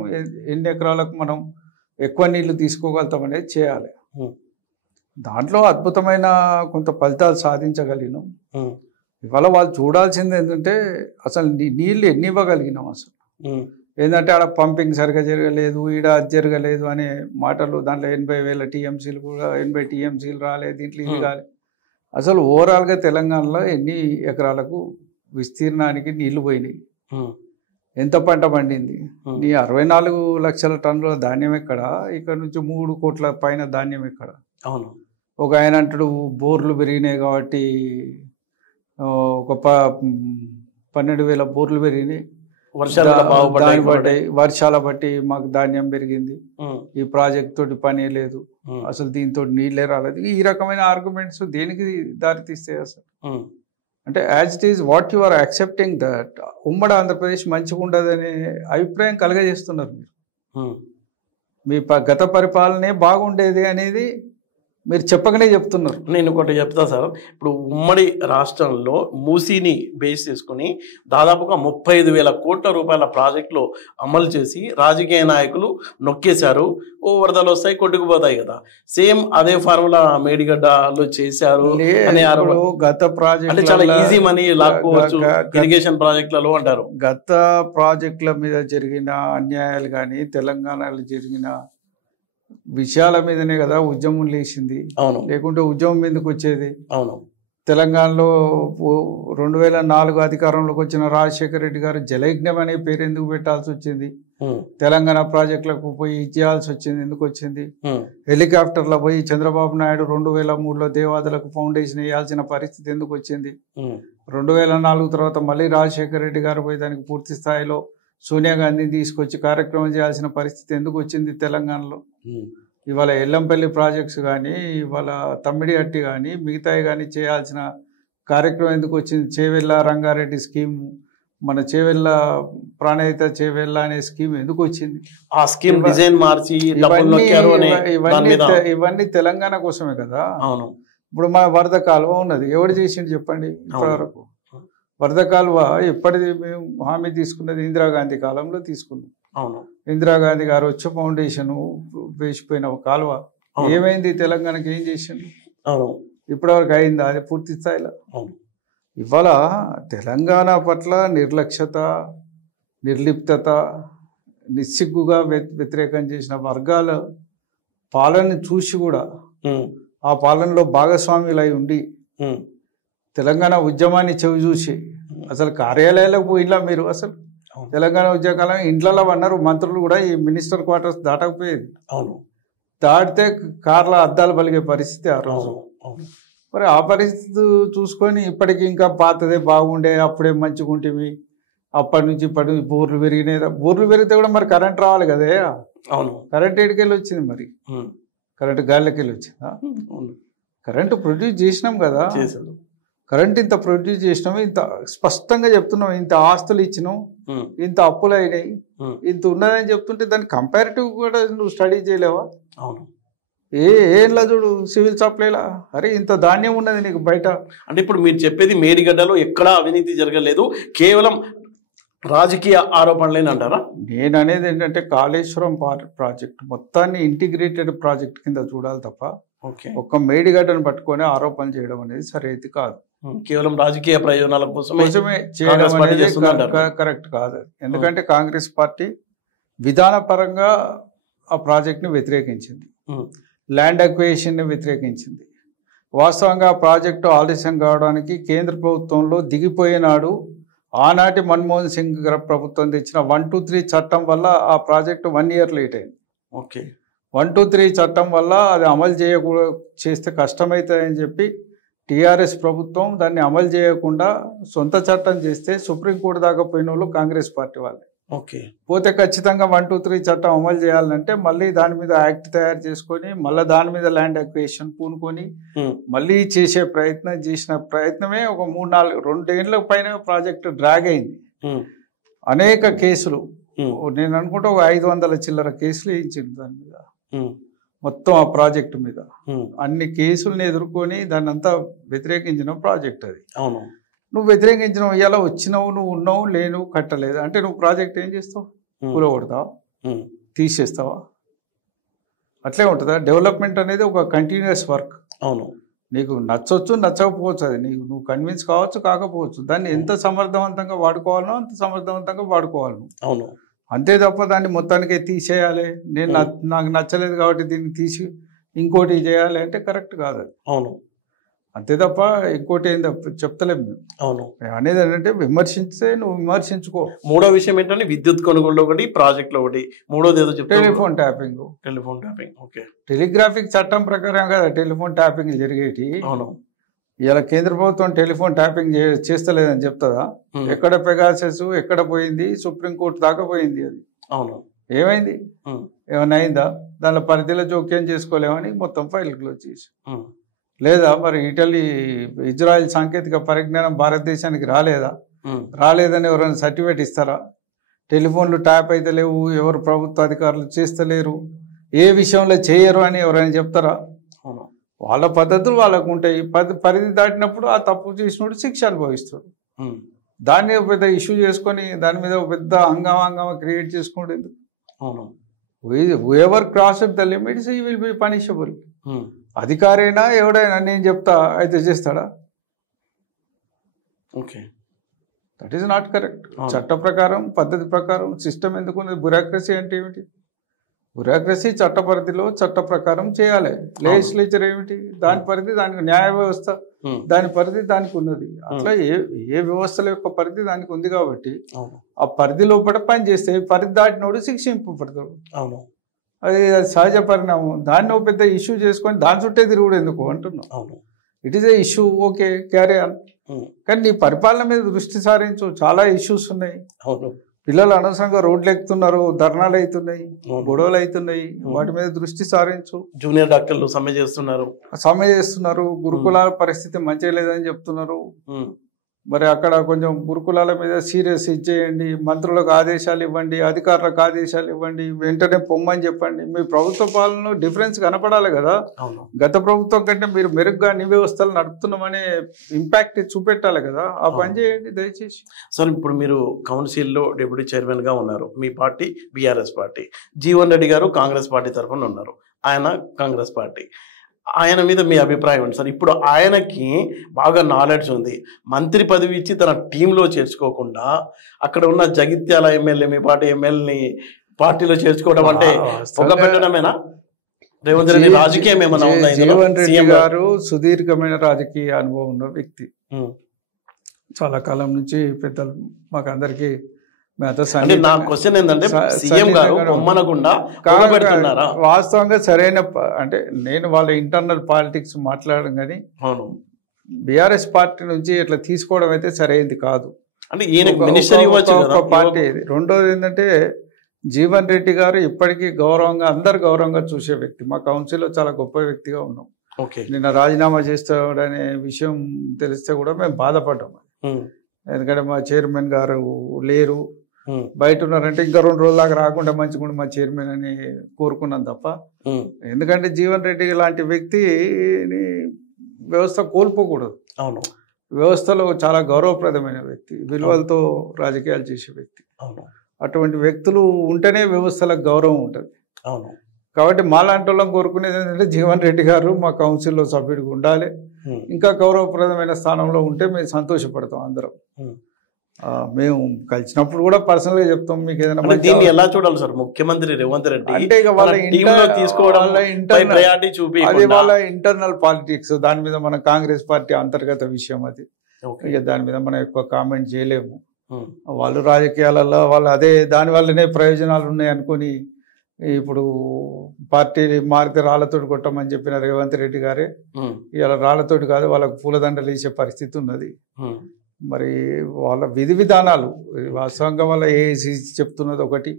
ఎన్ని ఎకరాలకు మనం ఎక్కువ నీళ్లు తీసుకోగలుగుతాం అనేది చేయాలి. దాంట్లో అద్భుతమైన కొంత ఫలితాలు సాధించగలిగినాం. ఇవాళ వాళ్ళు చూడాల్సింది ఏంటంటే అసలు నీళ్లు ఎన్ని ఇవ్వగలిగినాం. అసలు ఏంటంటే ఆడ పంపింగ్ సరిగా జరగలేదు, ఈడ అది జరగలేదు అనే మాటలు. దాంట్లో 80,000 TMCలు కూడా 80 TMCలు రాలేదు, దీంట్లో ఇది కాలేదు. అసలు ఓవరాల్గా తెలంగాణలో ఎన్ని ఎకరాలకు విస్తీర్ణానికి నీళ్లు పోయినాయి, ఎంత పంట పండింది, నీ 64 లక్షల టన్నుల ధాన్యం ఎక్కడ, ఇక్కడ నుంచి 3 కోట్ల పైన ధాన్యం ఎక్కడ. ఒక ఆయన అంటాడు బోర్లు పెరిగినాయి కాబట్టి ఒక 12,000 బోర్లు పెరిగినాయి, వర్షాల బట్టి మాకు ధాన్యం పెరిగింది, ఈ ప్రాజెక్ట్ తోటి పని లేదు, అసలు దీంతో నీళ్ళే రాలేదు. ఈ రకమైన ఆర్గ్యుమెంట్స్ దేనికి దారి తీస్తాయి అసలు? అంటే as it is what you are accepting that ఉమ్మడి ఆంధ్రప్రదేశ్ మంచిగా ఉండదనే అభిప్రాయం కలగజేస్తున్నారు మీరు. మీ గత పరిపాలనే బాగుండేది అనేది మీరు చెప్పకనే చెప్తున్నారు. నేను ఒకటి చెప్తా సార్, ఇప్పుడు ఉమ్మడి రాష్ట్రంలో మూసీని బేస్ చేసుకుని దాదాపుగా 35,000 కోట్ల రూపాయల ప్రాజెక్టులు అమలు చేసి రాజకీయ నాయకులు నొక్కేశారు. వరదలు వస్తాయి, కొట్టుకుపోతాయి కదా. సేమ్ అదే ఫార్ములా మేడిగడ్డలో చేశారు అనే గత ప్రాజెక్ట్ అంటే చాలా ఈజీ మనీ లాక్కోవచ్చు ఇరిగేషన్ ప్రాజెక్టులలో అంటారు. గత ప్రాజెక్టుల మీద జరిగిన అన్యాయాలు కానీ తెలంగాణలో జరిగిన విషయాల మీదనే కదా ఉద్యమం లేచింది. లేకుంటే ఉద్యమం మీదకి వచ్చేది. తెలంగాణలో 2004 అధికారంలోకి వచ్చిన రాజశేఖర రెడ్డి గారు జలయజ్ఞం అనే పేరు ఎందుకు పెట్టాల్సి వచ్చింది? తెలంగాణ ప్రాజెక్టులకు పోయి ఇచ్చేయాల్సి వచ్చింది. ఎందుకు వచ్చింది? హెలికాప్టర్లో పోయి చంద్రబాబు నాయుడు 2003లో దేవాదులకు ఫౌండేషన్ వేయాల్సిన పరిస్థితి ఎందుకు వచ్చింది? 2004 తర్వాత మళ్ళీ రాజశేఖర రెడ్డి గారు పోయి దానికి పూర్తి స్థాయిలో సోనియా గాంధీని తీసుకొచ్చి కార్యక్రమం చేయాల్సిన పరిస్థితి ఎందుకు వచ్చింది తెలంగాణలో? ఇవాళ ఎల్లంపల్లి ప్రాజెక్ట్స్ కానీ, ఇవాళ తమ్మిడిహట్టి కానీ, మిగతాయి కానీ చేయాల్సిన కార్యక్రమం ఎందుకు వచ్చింది? చేవెళ్ళ రంగారెడ్డి స్కీమ్, మన చేవెళ్ళ ప్రాణహిత చేవెళ్ళ అనే స్కీమ్ ఎందుకు వచ్చింది? ఆ స్కీమ్ డిజైన్ మార్చి ఇవన్నీ తెలంగాణ కోసమే కదా. ఇప్పుడు మన వరద కాలువ ఉన్నది, ఎవడు చేసిండు చెప్పండి? ఇప్పటివరకు వరద కాలువ ఎప్పటిది మేము హామీ తీసుకున్నది ఇందిరాగాంధీ కాలంలో తీసుకున్నాం. ఇందిరాగాంధీ గారు వచ్చే ఫౌండేషన్ వేసిపోయిన కాలువ ఏమైంది? తెలంగాణకి ఏం చేసిండు? ఇప్పటివరకు అయిందా అది పూర్తి స్థాయిలో? ఇవాళ తెలంగాణ పట్ల నిర్లక్ష్యత, నిర్లిప్తత, నిస్సిగ్గుగా వ్యతిరేకం చేసిన వర్గాల పాలన చూసి కూడా ఆ పాలనలో భాగస్వాములై ఉండి తెలంగాణ ఉద్యమాన్ని చెవి చూసి అసలు కార్యాలయాలకు పోయినా మీరు అసలు తెలంగాణ ఉద్యమకాలం ఇండ్లలో అన్నారు మంత్రులు కూడా ఈ మినిస్టర్ క్వార్టర్స్ దాటకపోయేది. దాటితే కార్ల అద్దాలు పలిగే పరిస్థితి ఆ రోజు. మరి ఆ పరిస్థితి చూసుకొని ఇప్పటికి ఇంకా పాతదే బాగుండే, అప్పుడే మంచిగా ఉంటుంది, అప్పటి నుంచి ఇప్పటి నుంచి బోర్లు పెరిగినాయి. బోర్లు పెరిగితే కూడా మరి కరెంట్ రావాలి కదే. కరెంట్ ఎడికెళ్ళి వచ్చింది? మరి కరెంట్ గాలిలోకి వెళ్ళి వచ్చిందా? కరెంటు ప్రొడ్యూస్ చేసినాం కదా. కరెంట్ ఇంత ప్రొడ్యూస్ చేసినాము, ఇంత స్పష్టంగా చెప్తున్నాం, ఇంత ఆస్తులు ఇచ్చినాం, ఇంత అప్పులు అయినాయి, ఇంత ఉన్నదని చెప్తుంటే దాన్ని కంపారిటివ్ కూడా నువ్వు స్టడీ చేయలేవా? ఏంలా చూడు సివిల్ సప్లైలా, అరే ఇంత ధాన్యం ఉన్నది నీకు బయట. అంటే ఇప్పుడు మీరు చెప్పేది మేడిగడ్డలో ఎక్కడా అవినీతి జరగలేదు, కేవలం రాజకీయ ఆరోపణలేని అంటారా? నేను అనేది ఏంటంటే కాళేశ్వరం ప్రాజెక్ట్ మొత్తాన్ని ఇంటిగ్రేటెడ్ ప్రాజెక్ట్ కింద చూడాలి తప్ప ఒక్క మేడిగడ్డను పట్టుకొని ఆరోపణలు చేయడం అనేది సరైనది కాదు. కేవలం రాజకీయ ప్రయోజనాల కోసమే చేయడం అనేది కరెక్ట్ కాదు. ఎందుకంటే కాంగ్రెస్ పార్టీ విధానపరంగా ఆ ప్రాజెక్ట్ని వ్యతిరేకించింది, ల్యాండ్ అక్విజిషన్ని వ్యతిరేకించింది. వాస్తవంగా ఆ ప్రాజెక్టు ఆలస్యం కావడానికి కేంద్ర ప్రభుత్వంలో దిగిపోయినాడు ఆనాటి మన్మోహన్ సింగ్ ప్రభుత్వం తెచ్చిన 123 చట్టం వల్ల ఆ ప్రాజెక్టు 1 year లేట్ అయింది. 123 చట్టం వల్ల అది అమలు చేస్తే కష్టమవుతుందని చెప్పి టీఆర్ఎస్ ప్రభుత్వం దాన్ని అమలు చేయకుండా సొంత చట్టం చేస్తే సుప్రీంకోర్టు దాకా పోయిన వాళ్ళు కాంగ్రెస్ పార్టీ వాళ్ళే. ఓకే. పోతే ఖచ్చితంగా 1, 2, 3 చట్టం అమలు చేయాలంటే మళ్ళీ దాని మీద యాక్ట్ తయారు చేసుకొని మళ్ళీ దాని మీద ల్యాండ్ అక్విజిషన్ పూనుకొని మళ్ళీ చేసిన ప్రయత్నమే ఒక 2 ఏళ్ళ పైన ప్రాజెక్టు డ్రాగ్ అయింది. అనేక కేసులు, నేను అనుకుంటా ఒక 500 చిల్లర కేసులు వేయించింది దాని మీద, మొత్తం ఆ ప్రాజెక్టు మీద. అన్ని కేసులను ఎదుర్కొని దాన్ని అంతా వ్యతిరేకించిన ప్రాజెక్ట్ అది. అవును. నువ్వు వ్యతిరేకించినావు, ఇలా వచ్చినావు, నువ్వు ఉన్నావు, లేను, కట్టలేదు అంటే నువ్వు ప్రాజెక్ట్ ఏం చేస్తావు? కూలగొడతావా? తీసేస్తావా? అట్లే ఉంటుందా? డెవలప్మెంట్ అనేది ఒక కంటిన్యూస్ వర్క్. అవును. నీకు నచ్చవచ్చు, నచ్చకపోవచ్చు, అది నువ్వు కన్విన్స్ కావచ్చు, కాకపోవచ్చు. దాన్ని ఎంత సమర్థవంతంగా వాడుకోవాలనో అంత సమర్థవంతంగా వాడుకోవాలి. అవును. అంతే తప్ప దాన్ని మొత్తానికి తీసేయాలి, నాకు నచ్చలేదు కాబట్టి దీన్ని తీసి ఇంకోటి చేయాలి అంటే కరెక్ట్ కాదు అది. అవును. అంతే తప్ప ఇంకోటి ఏం చెప్తలేము మేము. అవును. అనేది ఏంటంటే విమర్శించే నువ్వు విమర్శించుకో. మూడో విషయం ఏంటంటే విద్యుత్ కొనుగోలు ఒకటి, ప్రాజెక్టులో ఒకటి, మూడోది ఏదో చెప్తా టెలిఫోన్ ట్యాపింగ్. ఓకే. టెలిగ్రాఫిక్ చట్టం ప్రకారం కదా టెలిఫోన్ ట్యాపింగ్ జరిగేటి. అవును. ఇలా కేంద్ర ప్రభుత్వం టెలిఫోన్ ట్యాపింగ్ చేస్తలేదని చెప్తుందా? ఎక్కడ పెగాసెస్ ఎక్కడ పోయింది? సుప్రీంకోర్టు దాకా పోయింది అది. అవును. ఏమైంది? ఏమైనా అయిందా? దానిలో పరిధిలో జోక్యం చేసుకోలేమని మొత్తం ఫైల్ క్లోజ్ చేసి. లేదా మరి ఇజ్రాయెల్ సాంకేతిక పరిజ్ఞానం భారతదేశానికి రాలేదని ఎవరైనా సర్టిఫికేట్ ఇస్తారా? టెలిఫోన్లు ట్యాప్ అయితే లేవు, ఎవరు ప్రభుత్వ అధికారులు చేస్తలేరు, ఏ విషయంలో చేయరు అని ఎవరైనా చెప్తారా? వాళ్ళ పద్ధతులు వాళ్ళకు ఉంటాయి. పరిధి దాటినప్పుడు ఆ తప్పు చేసినప్పుడు శిక్ష అనుభవిస్తారు. దాన్ని పెద్ద ఇష్యూ చేసుకొని దాని మీద పెద్ద హంగామా క్రియేట్ చేసుకుంటే ఎందుకు? Ever cross the limits he will be punishable. అధికారైనా ఎవడైనా నేను చెప్తా అయితే చేస్తాడా? Okay. That is not correct. చట్ట ప్రకారం, పద్ధతి ప్రకారం సిస్టమ్ ఎందుకు? బ్యూరోక్రసీ అంటే ఏమిటి? బ్యూరోక్రసీ చట్ట పరిధిలో చట్ట ప్రకారం చేయాలి. లెజిస్లేచర్ ఏమిటి? దాని పరిధి దానికి, న్యాయ వ్యవస్థ దాని పరిధి దానికి ఉన్నది. అట్లా ఏ వ్యవస్థల యొక్క పరిధి దానికి ఉంది కాబట్టి ఆ పరిధి లోపల పని చేస్తే పరిధి దాటినోడు శిక్షింపబడతాడు. అవును. అది సహజ పరిణామం. దాన్ని పెద్ద ఇష్యూ చేసుకొని దాని చుట్టే తిరుగుడు ఎందుకు అంటున్నాం. అవును. It is a issue, okay, carry on. కానీ నీ పరిపాలన మీద దృష్టి సారించు. చాలా ఇష్యూస్ ఉన్నాయి. అవును. పిల్లలు అనవసరంగా రోడ్లు ఎక్కుతున్నారు, ధర్నాలు అవుతున్నాయి, గొడవలు అవుతున్నాయి, వాటి మీద దృష్టి సారించు. జూనియర్ డాక్టర్లు సమ్మె చేస్తున్నారు. గురుకులాల పరిస్థితి మంచిగా లేదని చెప్తున్నారు. మరి అక్కడ కొంచెం గురుకులాల మీద సీరియస్ ఇచ్చేయండి, మంత్రులకు ఆదేశాలు ఇవ్వండి, అధికారులకు ఆదేశాలు ఇవ్వండి, వెంటనే పొమ్మని చెప్పండి. మీ ప్రభుత్వ పాలనలో డిఫరెన్స్ కనపడాలి కదా. గత ప్రభుత్వం కంటే మీరు మెరుగ్గా అన్ని వ్యవస్థలు నడుపుతున్నామనే ఇంపాక్ట్ చూపెట్టాలి కదా. ఆ పని చేయండి దయచేసి. సార్, ఇప్పుడు మీరు కౌన్సిల్లో డిప్యూటీ చైర్మన్ గా ఉన్నారు. మీ party BRS party. Jeevan Reddy గారు కాంగ్రెస్ పార్టీ తరఫున ఉన్నారు, ఆయన కాంగ్రెస్ పార్టీ. ఆయన మీద మీ అభిప్రాయం ఏంటి సార్? ఇప్పుడు ఆయనకి బాగా నాలెడ్జ్ ఉంది, మంత్రి పదవి ఇచ్చి తన టీంలో చేర్చుకోకుండా అక్కడ ఉన్న జగిత్యాల ఎమ్మెల్యే, మీ పార్టీ ఎమ్మెల్యేని పార్టీలో చేర్చుకోవడం అంటే పొగ పెట్టడమేనా? రేవంత్ రెడ్డి రాజకీయం ఏమైనా ఉందా? జీవన్ రెడ్డి గారు సుదీర్ఘమైన రాజకీయ అనుభవం ఉన్న వ్యక్తి. చాలా కాలం నుంచి పెద్దలు మాకు అందరికీ నా క్వశ్చన్ ఏంటంటే సీఎం గారు పొమ్మనకుండా వాస్తవంగా సరైన అంటే నేను వాళ్ళ ఇంటర్నల్ పాలిటిక్స్ మాట్లాడడం కానీ బీఆర్ఎస్ పార్టీ నుంచి ఇట్లా తీసుకోవడం అయితే సరైనది కాదు. అంటే ఈయన పార్టీ. రెండోది ఏంటంటే జీవన్ రెడ్డి గారు ఇప్పటికీ గౌరవంగా, అందరు గౌరవంగా చూసే వ్యక్తి. మా కౌన్సిల్లో చాలా గొప్ప వ్యక్తిగా ఉన్నాం. నిన్న రాజీనామా చేస్తాడనే విషయం తెలిస్తే కూడా మేము బాధపడ్డాం. ఎందుకంటే మా చైర్మన్ గారు లేరు, బయట ఉన్నారంటే ఇంకా 2 రోజుల దాకా రాకుండా మంచిగా మా చైర్మన్ అని కోరుకున్నాం తప్ప. ఎందుకంటే జీవన్ రెడ్డి లాంటి వ్యక్తిని వ్యవస్థ కోల్పోకూడదు. అవును. వ్యవస్థలో చాలా గౌరవప్రదమైన వ్యక్తి, విలువలతో రాజకీయాలు చేసే వ్యక్తి. అవును. అటువంటి వ్యక్తులు ఉంటేనే వ్యవస్థలకు గౌరవం ఉంటుంది. అవును. కాబట్టి మాలాంటి వాళ్ళం కోరుకునేది ఏంటంటే జీవన్ రెడ్డి గారు మా కౌన్సిల్లో సభ్యుడిగా ఉండాలి. ఇంకా గౌరవప్రదమైన స్థానంలో ఉంటే మేము సంతోషపడతాం అందరం. మేము కలిసినప్పుడు కూడా పర్సనల్ గా చెప్తాం. మీకు ఏదైనా దీన్ని ఎలా చూడాలి సార్? ముఖ్యమంత్రి రేవంత్ రెడ్డి అంటే ఇక వాళ్ళ ఇంటర్నల్ పాలిటిక్స్, దాని మీద మన కాంగ్రెస్ పార్టీ అంతర్గత విషయం అది. ఇక దాని మీద మనం ఎక్కువ కామెంట్ చేయలేము. వాళ్ళు రాజకీయాలలో వాళ్ళు అదే దాని వల్లనే ప్రయోజనాలు ఉన్నాయి అనుకుని ఇప్పుడు పార్టీ మారితే రాళ్లతోటి కొట్టమని చెప్పిన రేవంత్ రెడ్డి గారే ఇలా రాళ్లతోటి కాదు వాళ్ళకు పూలదండలు వేసే పరిస్థితి ఉన్నది. మరి వాళ్ళ విధి విధానాలు వాస్తవంగా వాళ్ళ ఏఐసిసి చెప్తున్నది ఒకటి,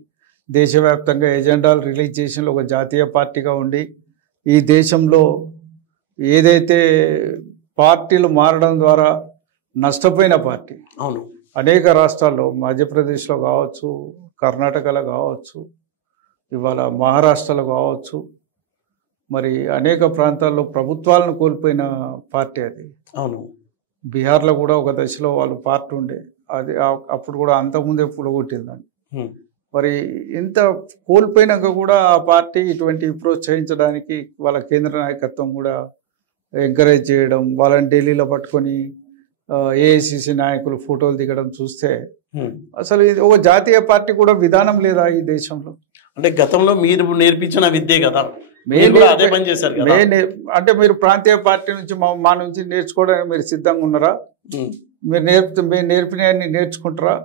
దేశవ్యాప్తంగా ఎజెండాలు రిలీజ్ చేసిన ఒక జాతీయ పార్టీగా ఉండి ఈ దేశంలో ఏదైతే పార్టీలు మారడం ద్వారా నష్టపోయిన పార్టీ, అవును, అనేక రాష్ట్రాల్లో మధ్యప్రదేశ్లో కావచ్చు, కర్ణాటకలో కావచ్చు, ఇవాళ మహారాష్ట్రలో కావచ్చు, మరి అనేక ప్రాంతాల్లో ప్రభుత్వాలను కోల్పోయిన పార్టీ అది. అవును, బీహార్లో కూడా ఒక దశలో వాళ్ళు పార్టీ ఉండే, అది అప్పుడు కూడా అంతకుముందే పుడగొట్టిందని. మరి ఇంత కోల్పోయినాక కూడా ఆ పార్టీ ఇటువంటి ప్రోత్సహించడానికి వాళ్ళ కేంద్ర నాయకత్వం కూడా ఎంకరేజ్ చేయడం, వాళ్ళని ఢిల్లీలో పట్టుకొని ఏఐసిసి నాయకులు ఫోటోలు దిగడం చూస్తే అసలు ఇది ఒక జాతీయ పార్టీ కూడా విధానం లేదా ఈ దేశంలో? అంటే గతంలో మీరు నేర్పించిన విద్యే కదా, అదే పని చేశారు కదా. అంటే మీరు ప్రాంతీయ పార్టీ నుంచి మా నుంచి నేర్చుకోవడానికి మీరు సిద్ధంగా ఉన్నారా? మీరు నేర్పినవన్నీ నేర్చుకుంటారా?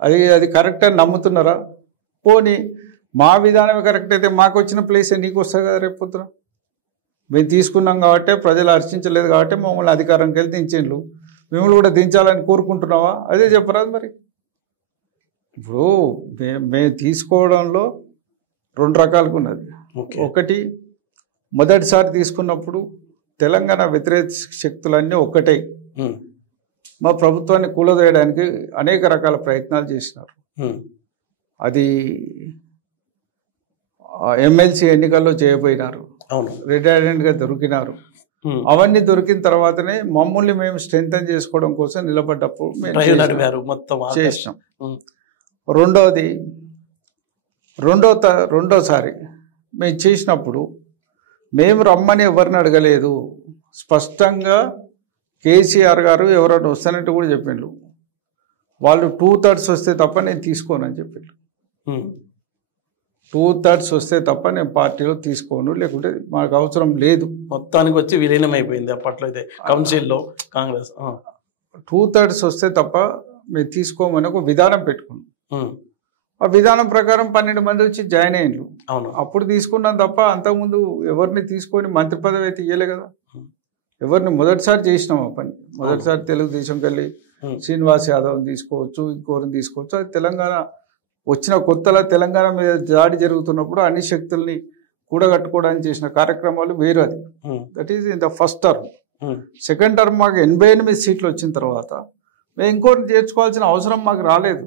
అది కరెక్ట్ అని నమ్ముతున్నారా? పోనీ మా విధానమే కరెక్ట్ అయితే మాకు వచ్చిన ప్లేసే నీకు వస్తుంది కదా రేపు పొద్దున. మేము తీసుకున్నాం కాబట్టి, ప్రజలు హర్షించలేదు కాబట్టి మమ్మల్ని అధికారంకి వెళ్ళి దించిండ్రు, మిమ్మల్ని కూడా దించాలని కోరుకుంటున్నావా? అదే చెప్పరాదు మరి. ఇప్పుడు మేము తీసుకోవడంలో రెండు రకాలుగా ఉన్నది. ఒకటి, మొదటిసారి తీసుకున్నప్పుడు తెలంగాణ వ్యతిరేక శక్తులన్నీ ఒక్కటే మా ప్రభుత్వాన్ని కూలదోయడానికి అనేక రకాల ప్రయత్నాలు చేసినారు. అది ఎమ్మెల్సీ ఎన్నికల్లో చేయబోయినారు, రెడ్ హ్యాండెడ్గా దొరికినారు. అవన్నీ దొరికిన తర్వాతనే మమ్మల్ని మేము స్ట్రెంథన్ చేసుకోవడం కోసం నిలబడ్డప్పుడు మేము చేసినాం. రెండోసారి మేము చేసినప్పుడు మేము రమ్మని ఎవరిని అడగలేదు. స్పష్టంగా కేసీఆర్ గారు ఎవరైనా వస్తానంటే కూడా చెప్పిండ్రు, వాళ్ళు 2/3 వస్తే తప్ప నేను తీసుకోనని చెప్పిండ్రు. 2/3 వస్తే తప్ప నేను పార్టీలో తీసుకోను, లేకుంటే మాకు అవసరం లేదు. మొత్తానికి వచ్చి విలీనం అయిపోయింది అప్పట్లో అయితే కౌన్సిల్లో కాంగ్రెస్. 2/3 వస్తే తప్ప మేము తీసుకోమని ఒక విధానం పెట్టుకున్నాం. ఆ విధానం ప్రకారం 12 మంది వచ్చి జాయిన్ అయ్యిండ్రు. అవును, అప్పుడు తీసుకున్నాం తప్ప అంతకుముందు ఎవరిని తీసుకొని మంత్రి పదవి అయితే ఇయ్యలే కదా. ఎవరిని మొదటిసారి చేసినాం ఆ పని. మొదటిసారి తెలుగుదేశంకి వెళ్ళి శ్రీనివాస్ యాదవ్ని తీసుకోవచ్చు, ఇంకోరిని తీసుకోవచ్చు. అది తెలంగాణ వచ్చిన కొత్తలో తెలంగాణ మీద దాడి జరుగుతున్నప్పుడు అన్ని శక్తుల్ని కూడగట్టుకోవడానికి చేసిన కార్యక్రమాలు వేరు. అది that is in the first term. Second term మాకు 88 సీట్లు వచ్చిన తర్వాత మేము ఇంకోటి చేర్చుకోవాల్సిన అవసరం మాకు రాలేదు.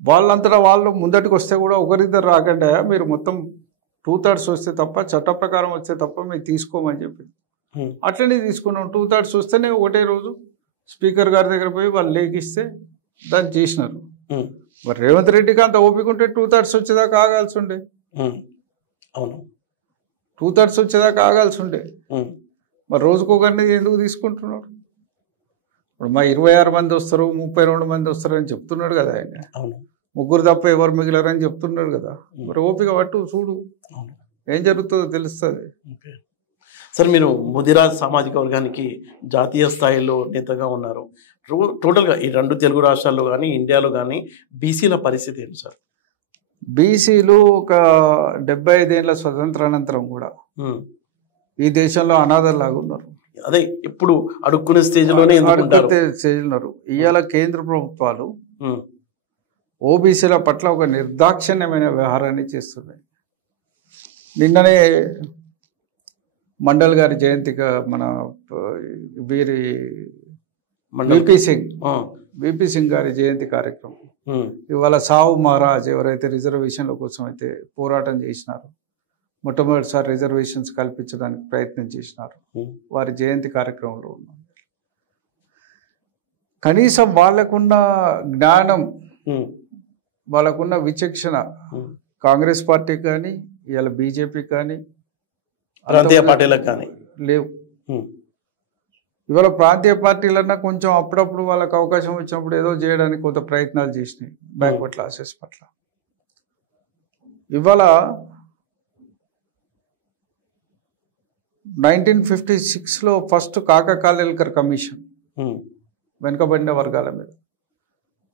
వాళ్ళంతటా వాళ్ళు ముందటికి వస్తే కూడా ఒకరిద్దరు రాకుండా మీరు మొత్తం 2/3 వస్తే తప్ప, చట్ట ప్రకారం వస్తే తప్ప మేము తీసుకోమని చెప్పి అట్లనే తీసుకున్నాం. 2/3 వస్తేనే ఒకటే రోజు స్పీకర్ గారి దగ్గర పోయి వాళ్ళు లేఖిస్తే దాన్ని చేసినారు. మరి రేవంత్ రెడ్డికి అంత ఓపిక ఉంటే 2/3 వచ్చేదాకా ఆగాల్సి ఉండే. అవును, 2/3 వచ్చేదాకా ఆగాల్సి ఉండే. మరి రోజుకొకరిని ఎందుకు తీసుకుంటున్నాడు? ఇప్పుడు మా 26 మంది వస్తారు, 32 మంది వస్తారు అని చెప్తున్నాడు కదా ఆయన. ముగ్గురు తప్ప ఎవరు మిగిలారని చెప్తున్నాడు కదా. మరి ఓపిక పట్టు, చూడు ఏం జరుగుతుందో తెలుస్తుంది. సార్, మీరు ముదిరాజ్ సామాజిక వర్గానికి జాతీయ స్థాయిలో నేతగా ఉన్నారు. టోటల్గా ఈ 2 తెలుగు రాష్ట్రాల్లో కానీ ఇండియాలో కానీ బీసీల పరిస్థితి ఏంటి సార్? బీసీలు ఒక 75 ఏళ్ల స్వతంత్రానంతరం కూడా ఈ దేశంలో అనాథలాగా ఉన్నారు. అదే ఇప్పుడు అడుక్కునే స్టేజ్లోనే స్టేజ్ ఉన్నారు. ఇవాళ కేంద్ర ప్రభుత్వాలు ఓబీసీల పట్ల ఒక నిర్దాక్షిణ్యమైన వ్యవహారాన్ని చేస్తున్నాయి. నిన్ననే మండల్ గారి జయంతిగా మన వీరి విపి సింగ్ గారి జయంతి కార్యక్రమం. ఇవాళ సావు మహారాజ్ ఎవరైతే రిజర్వేషన్ల కోసం అయితే పోరాటం చేసినారో, మొట్టమొదటిసారి రిజర్వేషన్స్ కల్పించడానికి ప్రయత్నం చేసినారు, వారి జయంతి కార్యక్రమంలో ఉన్నారు. కనీసం వాళ్ళకున్న జ్ఞానం, వాళ్ళకున్న విచక్షణ కాంగ్రెస్ పార్టీకి కానీ ఇవాళ బీజేపీకి కానీ ప్రాంతీయ పార్టీలకు కానీ లేవు. ఇవాళ ప్రాంతీయ పార్టీలన్నా కొంచెం అప్పుడప్పుడు వాళ్ళకి అవకాశం వచ్చినప్పుడు ఏదో చేయడానికి కొంత ప్రయత్నాలు చేసినాయి బ్యాక్వర్డ్ క్లాసెస్ పట్ల. ఇవాళ 1956లో ఫస్ట్ కాకా కాలేల్కర్ కమిషన్ వెనుకబడిన వర్గాల మీద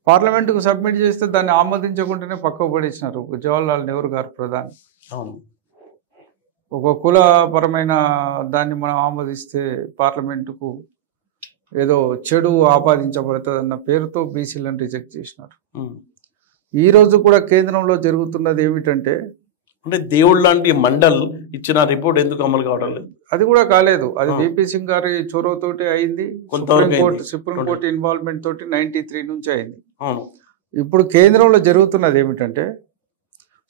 పార్లమెంటుకు సబ్మిట్ చేస్తే దాన్ని ఆమోదించకుండానే పక్కకు పడేసినారు జవహర్లాల్ నెహ్రూ గారు ప్రధాని. ఒక కులపరమైన దాన్ని మనం ఆమోదిస్తే పార్లమెంటుకు ఏదో చెడు ఆపాదించబడుతుంది అన్న పేరుతో బీసీలను రిజెక్ట్ చేసినారు. ఈ రోజు కూడా కేంద్రంలో జరుగుతున్నది ఏమిటంటే, అంటే దేవుడు లాంటి మండల్ ఇచ్చిన రిపోర్ట్ ఎందుకు అమలు కావడం లేదు? అది కూడా కాలేదు. అది విపి సింగ్ గారి చొరవతోటి అయింది. సుప్రీంకోర్టు ఇన్వాల్వ్మెంట్ తోటి 93 నుంచి అయింది. ఇప్పుడు కేంద్రంలో జరుగుతున్నది ఏమిటంటే,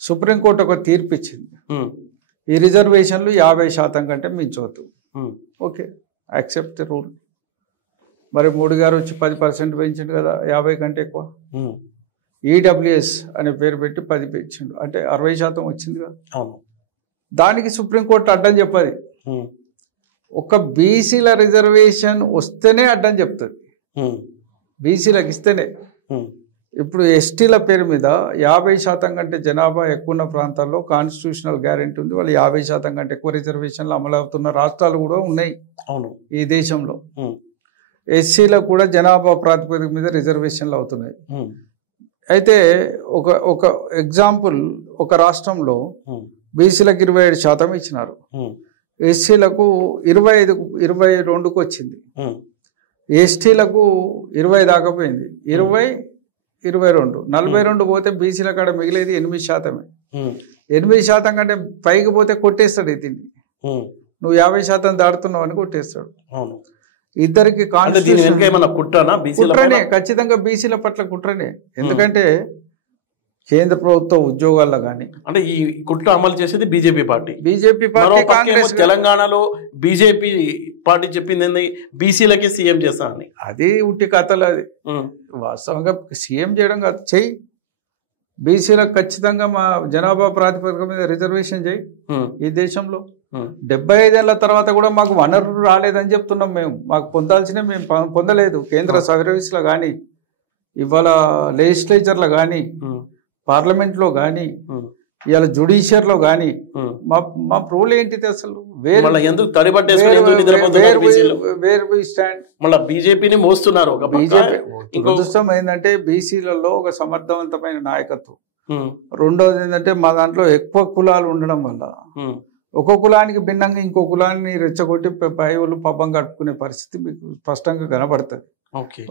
సుప్రీంకోర్టు ఒక తీర్పు ఇచ్చింది, ఈ రిజర్వేషన్లు 50% కంటే మించవద్దు. Okay, accept the rule. మరి మోడీ గారు వచ్చి 10% పెంచిండు కదా, 50 కంటే ఎక్కువ. ఈడబ్ల్యూఎస్ అనే పేరు పెట్టి 10 పెంచిండు, అంటే 60% వచ్చింది కదా. దానికి సుప్రీంకోర్టు అడ్డం చెప్పది. ఒక బీసీల రిజర్వేషన్ వస్తేనే అడ్డం చెప్తుంది, బీసీలకు ఇస్తేనే. ఇప్పుడు ఎస్టీల పేరు మీద 50% కంటే జనాభా ఎక్కువ ఉన్న ప్రాంతాల్లో కాన్స్టిట్యూషనల్ గ్యారెంటీ ఉంది. వాళ్ళు 50% కంటే ఎక్కువ రిజర్వేషన్లు అమలు అవుతున్న రాష్ట్రాలు కూడా ఉన్నాయి ఈ దేశంలో. ఎస్సీలకు కూడా జనాభా ప్రాతిపదిక మీద రిజర్వేషన్లు అవుతున్నాయి. అయితే ఒక ఎగ్జాంపుల్, ఒక రాష్ట్రంలో బీసీలకు 27% ఇచ్చినారు, ఎస్సీలకు 22కు వచ్చింది, ఎస్టీలకు 20 దాకా పోయింది. 22 42 పోతే బీసీల కాడ మిగిలేది 8%. 8% కంటే పైకి పోతే కొట్టేస్తాడు దీన్ని. నువ్వు 50% దాడుతున్నావు అని కొట్టేస్తాడు. ఇద్దరికి కుట్రనే, ఖచ్చితంగా బీసీల పట్ల కుట్రనే. ఎందుకంటే కేంద్ర ప్రభుత్వ ఉద్యోగాల్లో కానీ, అంటే ఈ కుట్ర అమలు చేసేది బీజేపీ పార్టీ. కాంగ్రెస్. తెలంగాణలో బీజేపీ పార్టీ చెప్పింది బీసీలకి సీఎం చేస్తానని. అది ఉట్టి కథలు. అది వాస్తవంగా సీఎం చేయడం కాదు, చెయ్యి. బీసీలకు ఖచ్చితంగా మా జనాభా ప్రాతిపదిక మీద రిజర్వేషన్ చేయి. ఈ దేశంలో 75 ఏళ్ల తర్వాత కూడా మాకు వనరులు రాలేదని చెప్తున్నాం మేము. మాకు పొందాల్సినవి మేము పొందలేదు. కేంద్ర సర్వీస్లో కానీ, ఇవాళ లెజిస్లేచర్లో కానీ, పార్లమెంట్లో కానీ, ఇవాళ జుడిషియర్లో కానీ మా రోల్ ఏంటిది అసలు? బీజేపీని మోస్తున్నారు. దురదృష్టం ఏంటంటే బీసీలలో ఒక సమర్థవంతమైన నాయకత్వం, రెండోది ఏంటంటే మా దాంట్లో ఎక్కువ కులాలు ఉండడం వల్ల ఒక్కో కులానికి భిన్నంగా ఇంకో కులాన్ని రెచ్చగొట్టి పై వాళ్ళు పాపం కట్టుకునే పరిస్థితి మీకు స్పష్టంగా కనబడుతుంది.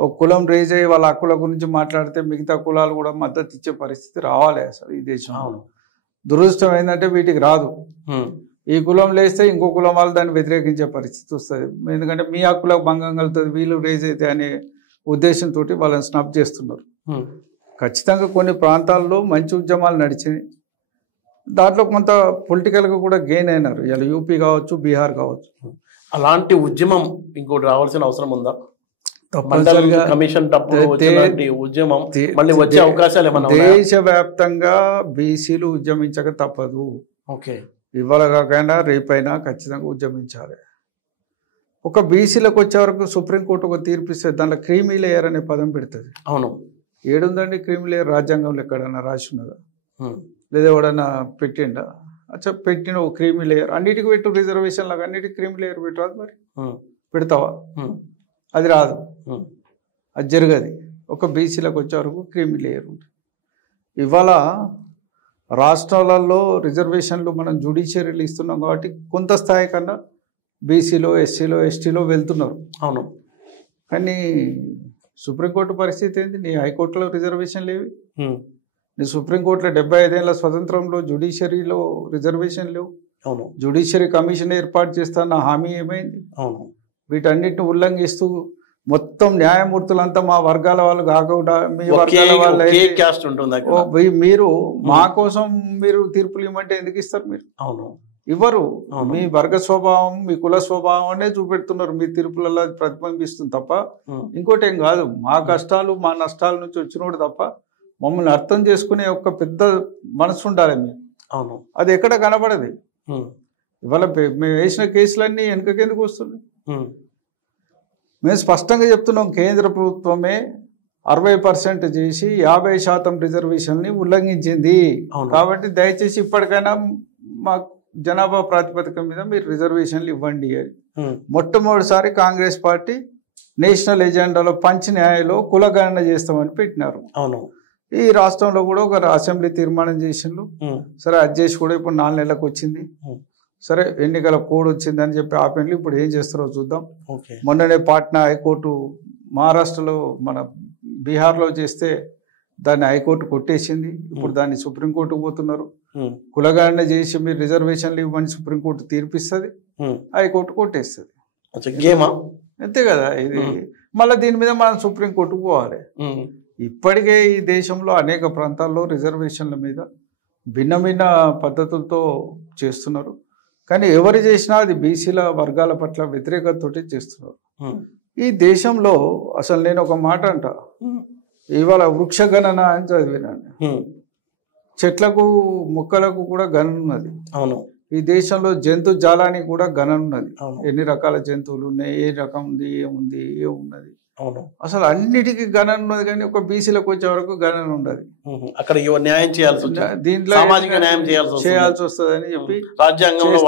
ఒక కులం రేజ్ అయ్యి వాళ్ళ హక్కుల గురించి మాట్లాడితే మిగతా కులాలు కూడా మద్దతు ఇచ్చే పరిస్థితి రావాలి అసలు ఈ దేశంలో. దురదృష్టం ఏంటంటే వీటికి రాదు. ఈ కులం లేస్తే ఇంకో కులం వాళ్ళు దాన్ని వ్యతిరేకించే పరిస్థితి వస్తుంది. ఎందుకంటే మీ హక్కులకు భంగం కలుగుతుంది వీళ్ళు రేజ్ అయితే అనే ఉద్దేశంతో వాళ్ళని స్నబ్ చేస్తున్నారు. ఖచ్చితంగా కొన్ని ప్రాంతాల్లో మంచి ఉద్యమాలు నడిచినాయి, దాంట్లో కొంత పొలిటికల్గా కూడా గెయిన్ అయినారు. ఇలా యూపీ కావచ్చు, బీహార్ కావచ్చు. అలాంటి ఉద్యమం ఇంకోటి రావాల్సిన అవసరం ఉందా? కమిషన్ ఉద్యమం మళ్ళీ వచ్చే అవకాశాలు ఏమన్నా? దేశవ్యాప్తంగా బీసీలు ఉద్యమించక తప్పదు. ఓకే, ఇవాళ కాకైనా రేపైనా ఖచ్చితంగా ఉద్యమించాలి. ఒక బీసీలకు వచ్చే వరకు సుప్రీంకోర్టు ఒక తీర్పు ఇస్తే దాంట్లో క్రీమీ లేయర్ అనే పదం పెడుతుంది. అవును, ఏడుందండి క్రీమీ లేయర్? రాజ్యాంగంలో ఎక్కడన్నా రాసి ఉన్నదా? లేదా ఎవడన్నా పెట్టిండా? అచ్చా, పెట్టిన ఒక క్రీమీ లేయర్ అన్నిటికి పెట్టు, రిజర్వేషన్ లాగా అన్నిటికి క్రీమీ లేయర్ పెట్టరాదు. మరి పెడతావా? అది రాదు, అది జరగదు. ఒక బీసీలకు వచ్చే వరకు క్రీమీ లేయర్ ఉంటుంది. ఇవాళ రాష్ట్రాలలో రిజర్వేషన్లు మనం జ్యుడిషియరీలు ఇస్తున్నాం కాబట్టి కొంత స్థాయి కన్నా బీసీలో, ఎస్సీలో, ఎస్టీలో వెళ్తున్నారు. అవును, కానీ సుప్రీంకోర్టు పరిస్థితి ఏంటి? నీ హైకోర్టులో రిజర్వేషన్ లేవు, నీ సుప్రీంకోర్టులో 75 ఏళ్ల స్వతంత్రంలో జ్యుడిషియరీలో రిజర్వేషన్ లేవు. అవును, జ్యుడిషియరీ కమిషన్ ఏర్పాటు చేస్తాన్న హామీ ఏమైంది? అవును, వీటన్నిటిని ఉల్లంఘిస్తూ మొత్తం న్యాయమూర్తులంతా మా వర్గాల వాళ్ళు కాకుండా మీ వర్గాల వాళ్ళు మీరు మా కోసం మీరు తీర్పులు ఇవ్వమంటే ఎందుకు ఇస్తారు? మీరు ఇవ్వరు. మీ వర్గ స్వభావం, మీ కుల స్వభావం అనే చూపెడుతున్నారు, మీ తీర్పులలో ప్రతిబింబిస్తుంది తప్ప ఇంకోటి ఏం కాదు. మా కష్టాలు మా నష్టాల నుంచి వచ్చినోడు తప్ప మమ్మల్ని అర్థం చేసుకునే ఒక పెద్ద మనసు ఉండాలి మీరు. అవును, అది ఎక్కడ కనబడదు. ఇవాళ మేము వేసిన కేసులన్నీ వెనుకకెందుకు వస్తుంది? మేము స్పష్టంగా చెప్తున్నాం, కేంద్ర ప్రభుత్వమే 60% చేసి 50% రిజర్వేషన్ని ఉల్లంఘించింది. కాబట్టి దయచేసి ఇప్పటికైనా మాకు జనాభా ప్రాతిపదిక మీద మీరు రిజర్వేషన్లు ఇవ్వండి అని మొట్టమొదటిసారి కాంగ్రెస్ పార్టీ నేషనల్ ఎజెండాలో పంచ్ న్యాయలో కులగణన చేస్తామని పెట్టినారు. అవును, ఈ రాష్ట్రంలో కూడా ఒక అసెంబ్లీ తీర్మానం చేసిండ్రు. సరే, అది చేసి కూడా ఇప్పుడు 4 నెలలకు వచ్చింది. సరే ఎన్నికల కోడ్ వచ్చిందని చెప్పి ఆపేండ్లు. ఇప్పుడు ఏం చేస్తారో చూద్దాం. ఓకే. మొన్ననే పాట్నా హైకోర్టు మహారాష్ట్రలో మన బీహార్లో చేస్తే దాన్ని హైకోర్టు కొట్టేసింది. ఇప్పుడు దాన్ని సుప్రీంకోర్టుకు పోతున్నారు. కులగణన చేసి మీరు రిజర్వేషన్లు ఇవ్వమని సుప్రీంకోర్టు తీర్పిస్తుంది, హైకోర్టు కొట్టేస్తుంది. అంతే కదా ఇది. మళ్ళీ దీని మీద మనం సుప్రీంకోర్టుకు పోవాలి. ఇప్పటికే ఈ దేశంలో అనేక ప్రాంతాల్లో రిజర్వేషన్ల మీద భిన్న భిన్న పద్ధతులతో చేస్తున్నారు. కానీ ఎవరు చేసినా అది బీసీల వర్గాల పట్ల వ్యతిరేకతతోటి చేస్తున్నారు. ఈ దేశంలో అసలు నేను ఒక మాట అంట, ఇవాళ వృక్షగణన అని చదివినాను. చెట్లకు మొక్కలకు కూడా గణన ఉన్నది. అవును. ఈ దేశంలో జంతు జాలానికి కూడా గణన ఉన్నది. ఎన్ని రకాల జంతువులు ఉన్నాయి, ఏ రకం ఉంది, ఏముంది, ఏమున్నది. అవును. అసలు అన్నిటికీ గణన ఉన్నది, కానీ ఒక బీసీలకు వచ్చే వరకు గణన ఉండదు. అక్కడ న్యాయం చేయాల్సి, దీంట్లో చేయాల్సి వస్తుంది అని చెప్పి రాజ్యాంగంలో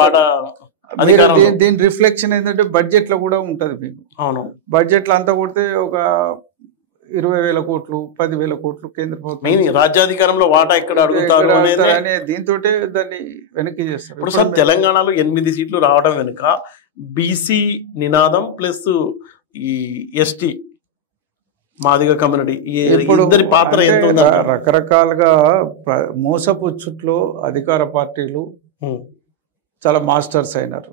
దీని రిఫ్లెక్షన్ ఏంటంటే బడ్జెట్ లో కూడా ఉంటది మీకు. అవును. బడ్జెట్ లో అంతా కొడితే ఒక 20,000 కోట్లు 10,000 కోట్లు కేంద్ర ప్రభుత్వం రాజ్యాధికారంలో వాటా ఎక్కడ అడుగుతారు అనే దీంతో దాన్ని వెనక్కి చేస్తారు. ఇప్పుడు సార్ తెలంగాణలో 8 సీట్లు రావడం వెనుక బీసీ నినాదం ప్లస్ ఈ ఎస్టీ మాదిగ కమ్యూనిటీ ఇద్దరి పాత్ర ఎంత రకరకాలుగా మోసపుచ్చుట్లో అధికార పార్టీలు చాలా మాస్టర్స్ అయినారు.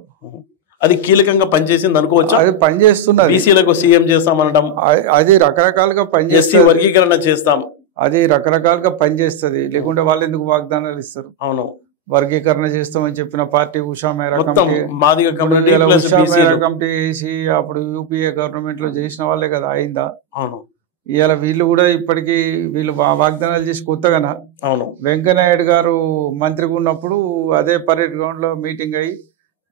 అది కీలకంగా పనిచేసింది అనుకోవచ్చు. అది పనిచేస్తున్నది. బీసీలకు సీఎం చేస్తామనడం, అది రకరకాలుగా పనిచేస్తుంది. వర్గీకరణ చేస్తాం, అది రకరకాలుగా పనిచేస్తుంది. లేకుంటే వాళ్ళు ఎందుకు వాగ్దానాలు ఇస్తారు? అవును. వర్గీకరణ చేస్తామని చెప్పిన పార్టీ ఉషా మేరా కమిటీ వేసి అప్పుడు యూపీఏ గవర్నమెంట్ లో చేసిన వాళ్ళే కదా అయిందా? అవును. ఇవాళ వీళ్ళు కూడా ఇప్పటికీ వీళ్ళు వాగ్దానాలు చేసి కొత్తగానా. అవును. వెంకయ్యనాయుడు గారు మంత్రిగా ఉన్నప్పుడు అదే పరేడ్ గ్రౌండ్ లో మీటింగ్ అయ్యి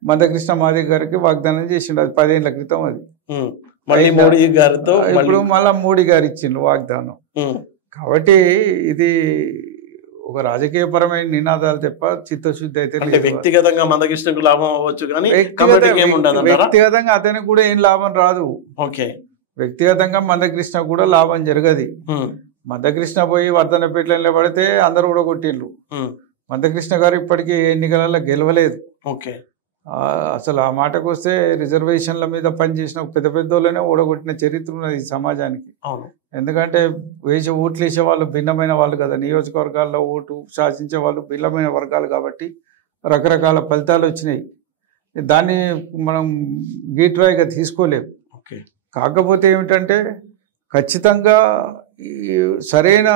మందకృష్ణ మాదిగ గారికి వాగ్దానం చేసిండు. అది 10 ఏళ్ల క్రితం. అది మోడీ గారితో ఇప్పుడు మళ్ళా మోడీ గారు ఇచ్చిండ్రు వాగ్దానం. కాబట్టి ఇది ఒక రాజకీయపరమైన నినాదాలు తప్ప చిత్తశుద్ధి అయితే వ్యక్తిగతంగా మందకృష్ణకు లాభం అవ్వచ్చు, కానీ వ్యక్తిగతంగా అతనికి కూడా ఏం లాభం రాదు. ఓకే. వ్యక్తిగతంగా మందకృష్ణ కూడా లాభం జరగది. మందకృష్ణ పోయి వర్ధనపేటలో పడితే అందరు కూడా కొట్టిండ్రు. మందకృష్ణ గారు ఇప్పటికీ ఎన్నికలలో గెలవలేదు. ఓకే. అసలు ఆ మాటకు వస్తే రిజర్వేషన్ల మీద పనిచేసిన పెద్ద పెద్దోళ్ళనే ఓడగొట్టిన చరిత్ర ఉన్నది ఈ సమాజానికి. అవును. ఎందుకంటే ఓట్లు వేసే వాళ్ళు భిన్నమైన వాళ్ళు కదా, నియోజకవర్గాల్లో ఓటు శాసించే వాళ్ళు భిన్నమైన వర్గాలు కాబట్టి రకరకాల ఫలితాలు వచ్చినాయి. దాన్ని మనం గీట్రాయిగా తీసుకోలేము. కాకపోతే ఏమిటంటే ఖచ్చితంగా సరైన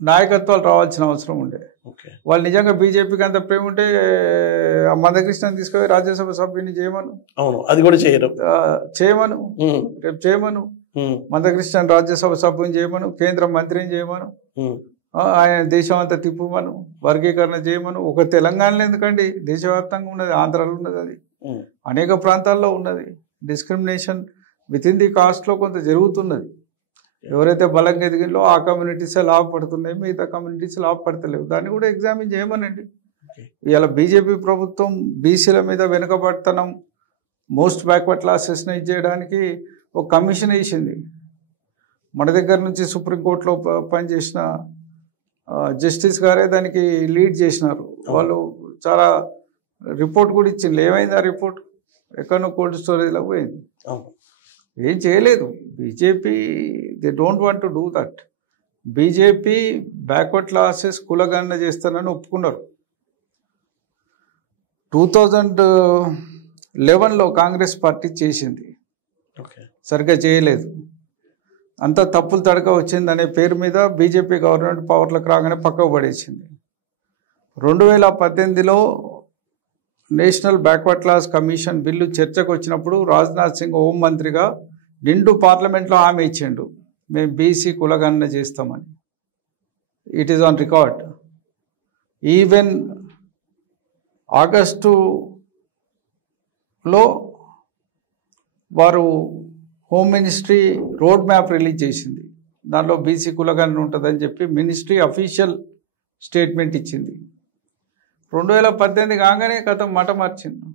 నాయకత్వాలు రావాల్సిన అవసరం ఉండే. వాళ్ళు నిజంగా బీజేపీకి అంత ప్రేమ ఉంటే మందకృష్ణని తీసుకుపోయి రాజ్యసభ సభ్యుని చేయమను. అవును, అది కూడా చేయమను, రేపు చేయమను. మందకృష్ణని రాజ్యసభ సభ్యుని చేయమను, కేంద్ర మంత్రిని చేయమను, ఆయన దేశం అంతా తిప్పుమను, వర్గీకరణ చేయమను. ఒక తెలంగాణలో ఎందుకండి, దేశవ్యాప్తంగా ఉన్నది, ఆంధ్రాలో ఉన్నది, అది అనేక ప్రాంతాల్లో ఉన్నది. డిస్క్రిమినేషన్ విత్ ఇన్ ది కాస్ట్లో కొంత జరుగుతున్నది. ఎవరైతే బలంగా ఎదిగిందో ఆ కమ్యూనిటీసే లాభపడుతున్నాయి, మిగతా కమ్యూనిటీస్ లాభపడతలేవు. దాన్ని కూడా ఎగ్జామిన్ చేయమనండి. ఇవాళ బీజేపీ ప్రభుత్వం బీసీల మీద వెనుకబడతనం, మోస్ట్ బ్యాక్వర్డ్ క్లాసెస్ని ఇచ్చేయడానికి ఒక కమిషన్ వేసింది. మన దగ్గర నుంచి సుప్రీంకోర్టులో పనిచేసిన జస్టిస్ గారే దానికి లీడ్ చేసినారు. వాళ్ళు చాలా రిపోర్ట్ కూడా ఇచ్చింది. ఏమైంది ఆ రిపోర్ట్? ఎక్కడో కోల్డ్ స్టోరేజ్లో పోయింది. ఏం చేయలేదు BJP. They don't want to do that. BJP backward classes కులగణన చేస్తానని ఒప్పుకున్నారు. 2011లో కాంగ్రెస్ పార్టీ చేసింది, సరిగ్గా చేయలేదు. అంతా తప్పులు తడక వచ్చిందనే పేరు మీద బీజేపీ గవర్నమెంట్ పవర్లకు రాగానే పక్కకు పడేసింది. 2018లో national backward class commission bill చర్చకు వచ్చినప్పుడు రాజ్నాథ్ సింగ్ హోంమంత్రిగా నిండు పార్లమెంట్లో హామీ ఇచ్చిండు, మేము బీసీ కులగణన చేస్తామని. It is on record. Even ఆగస్టులో వారు home ministry road map release చేసింది. దానిలో బీసీ కులగణన ఉంటుందని చెప్పి మినిస్ట్రీ అఫీషియల్ స్టేట్మెంట్ ఇచ్చింది. 2018 కాగానే కథం మాట మార్చింది.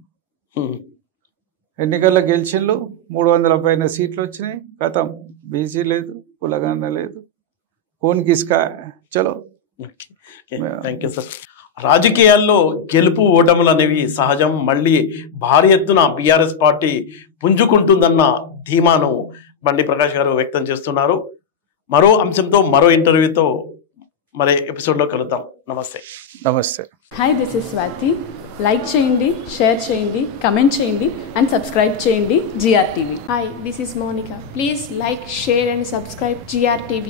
ఎన్నికల్లో గెలిచిండ్రు, 300 పైన సీట్లు వచ్చినాయి. కథం బీసీ లేదు, కులగణన లేదు, కోన్ కిస్కా. చలో. Thank you sir. రాజకీయాల్లో గెలుపు ఓటములు అనేవి సహజం. మళ్ళీ భారీ ఎత్తున బీఆర్ఎస్ పార్టీ పుంజుకుంటుందన్న ధీమాను బండి ప్రకాష్ గారు వ్యక్తం చేస్తున్నారు. మరో అంశంతో మరో ఇంటర్వ్యూతో మరే ఎపిసోడ్లో కలుద్దాం. నమస్తే. నమస్తే. Hi, this is Swathi. Like చేయండి, షేర్ చేయండి, కమెంట్ చేయండి అండ్ సబ్స్క్రైబ్ చేయండి GRTV. Hi, this is Monica. Please like, share and subscribe GRTV.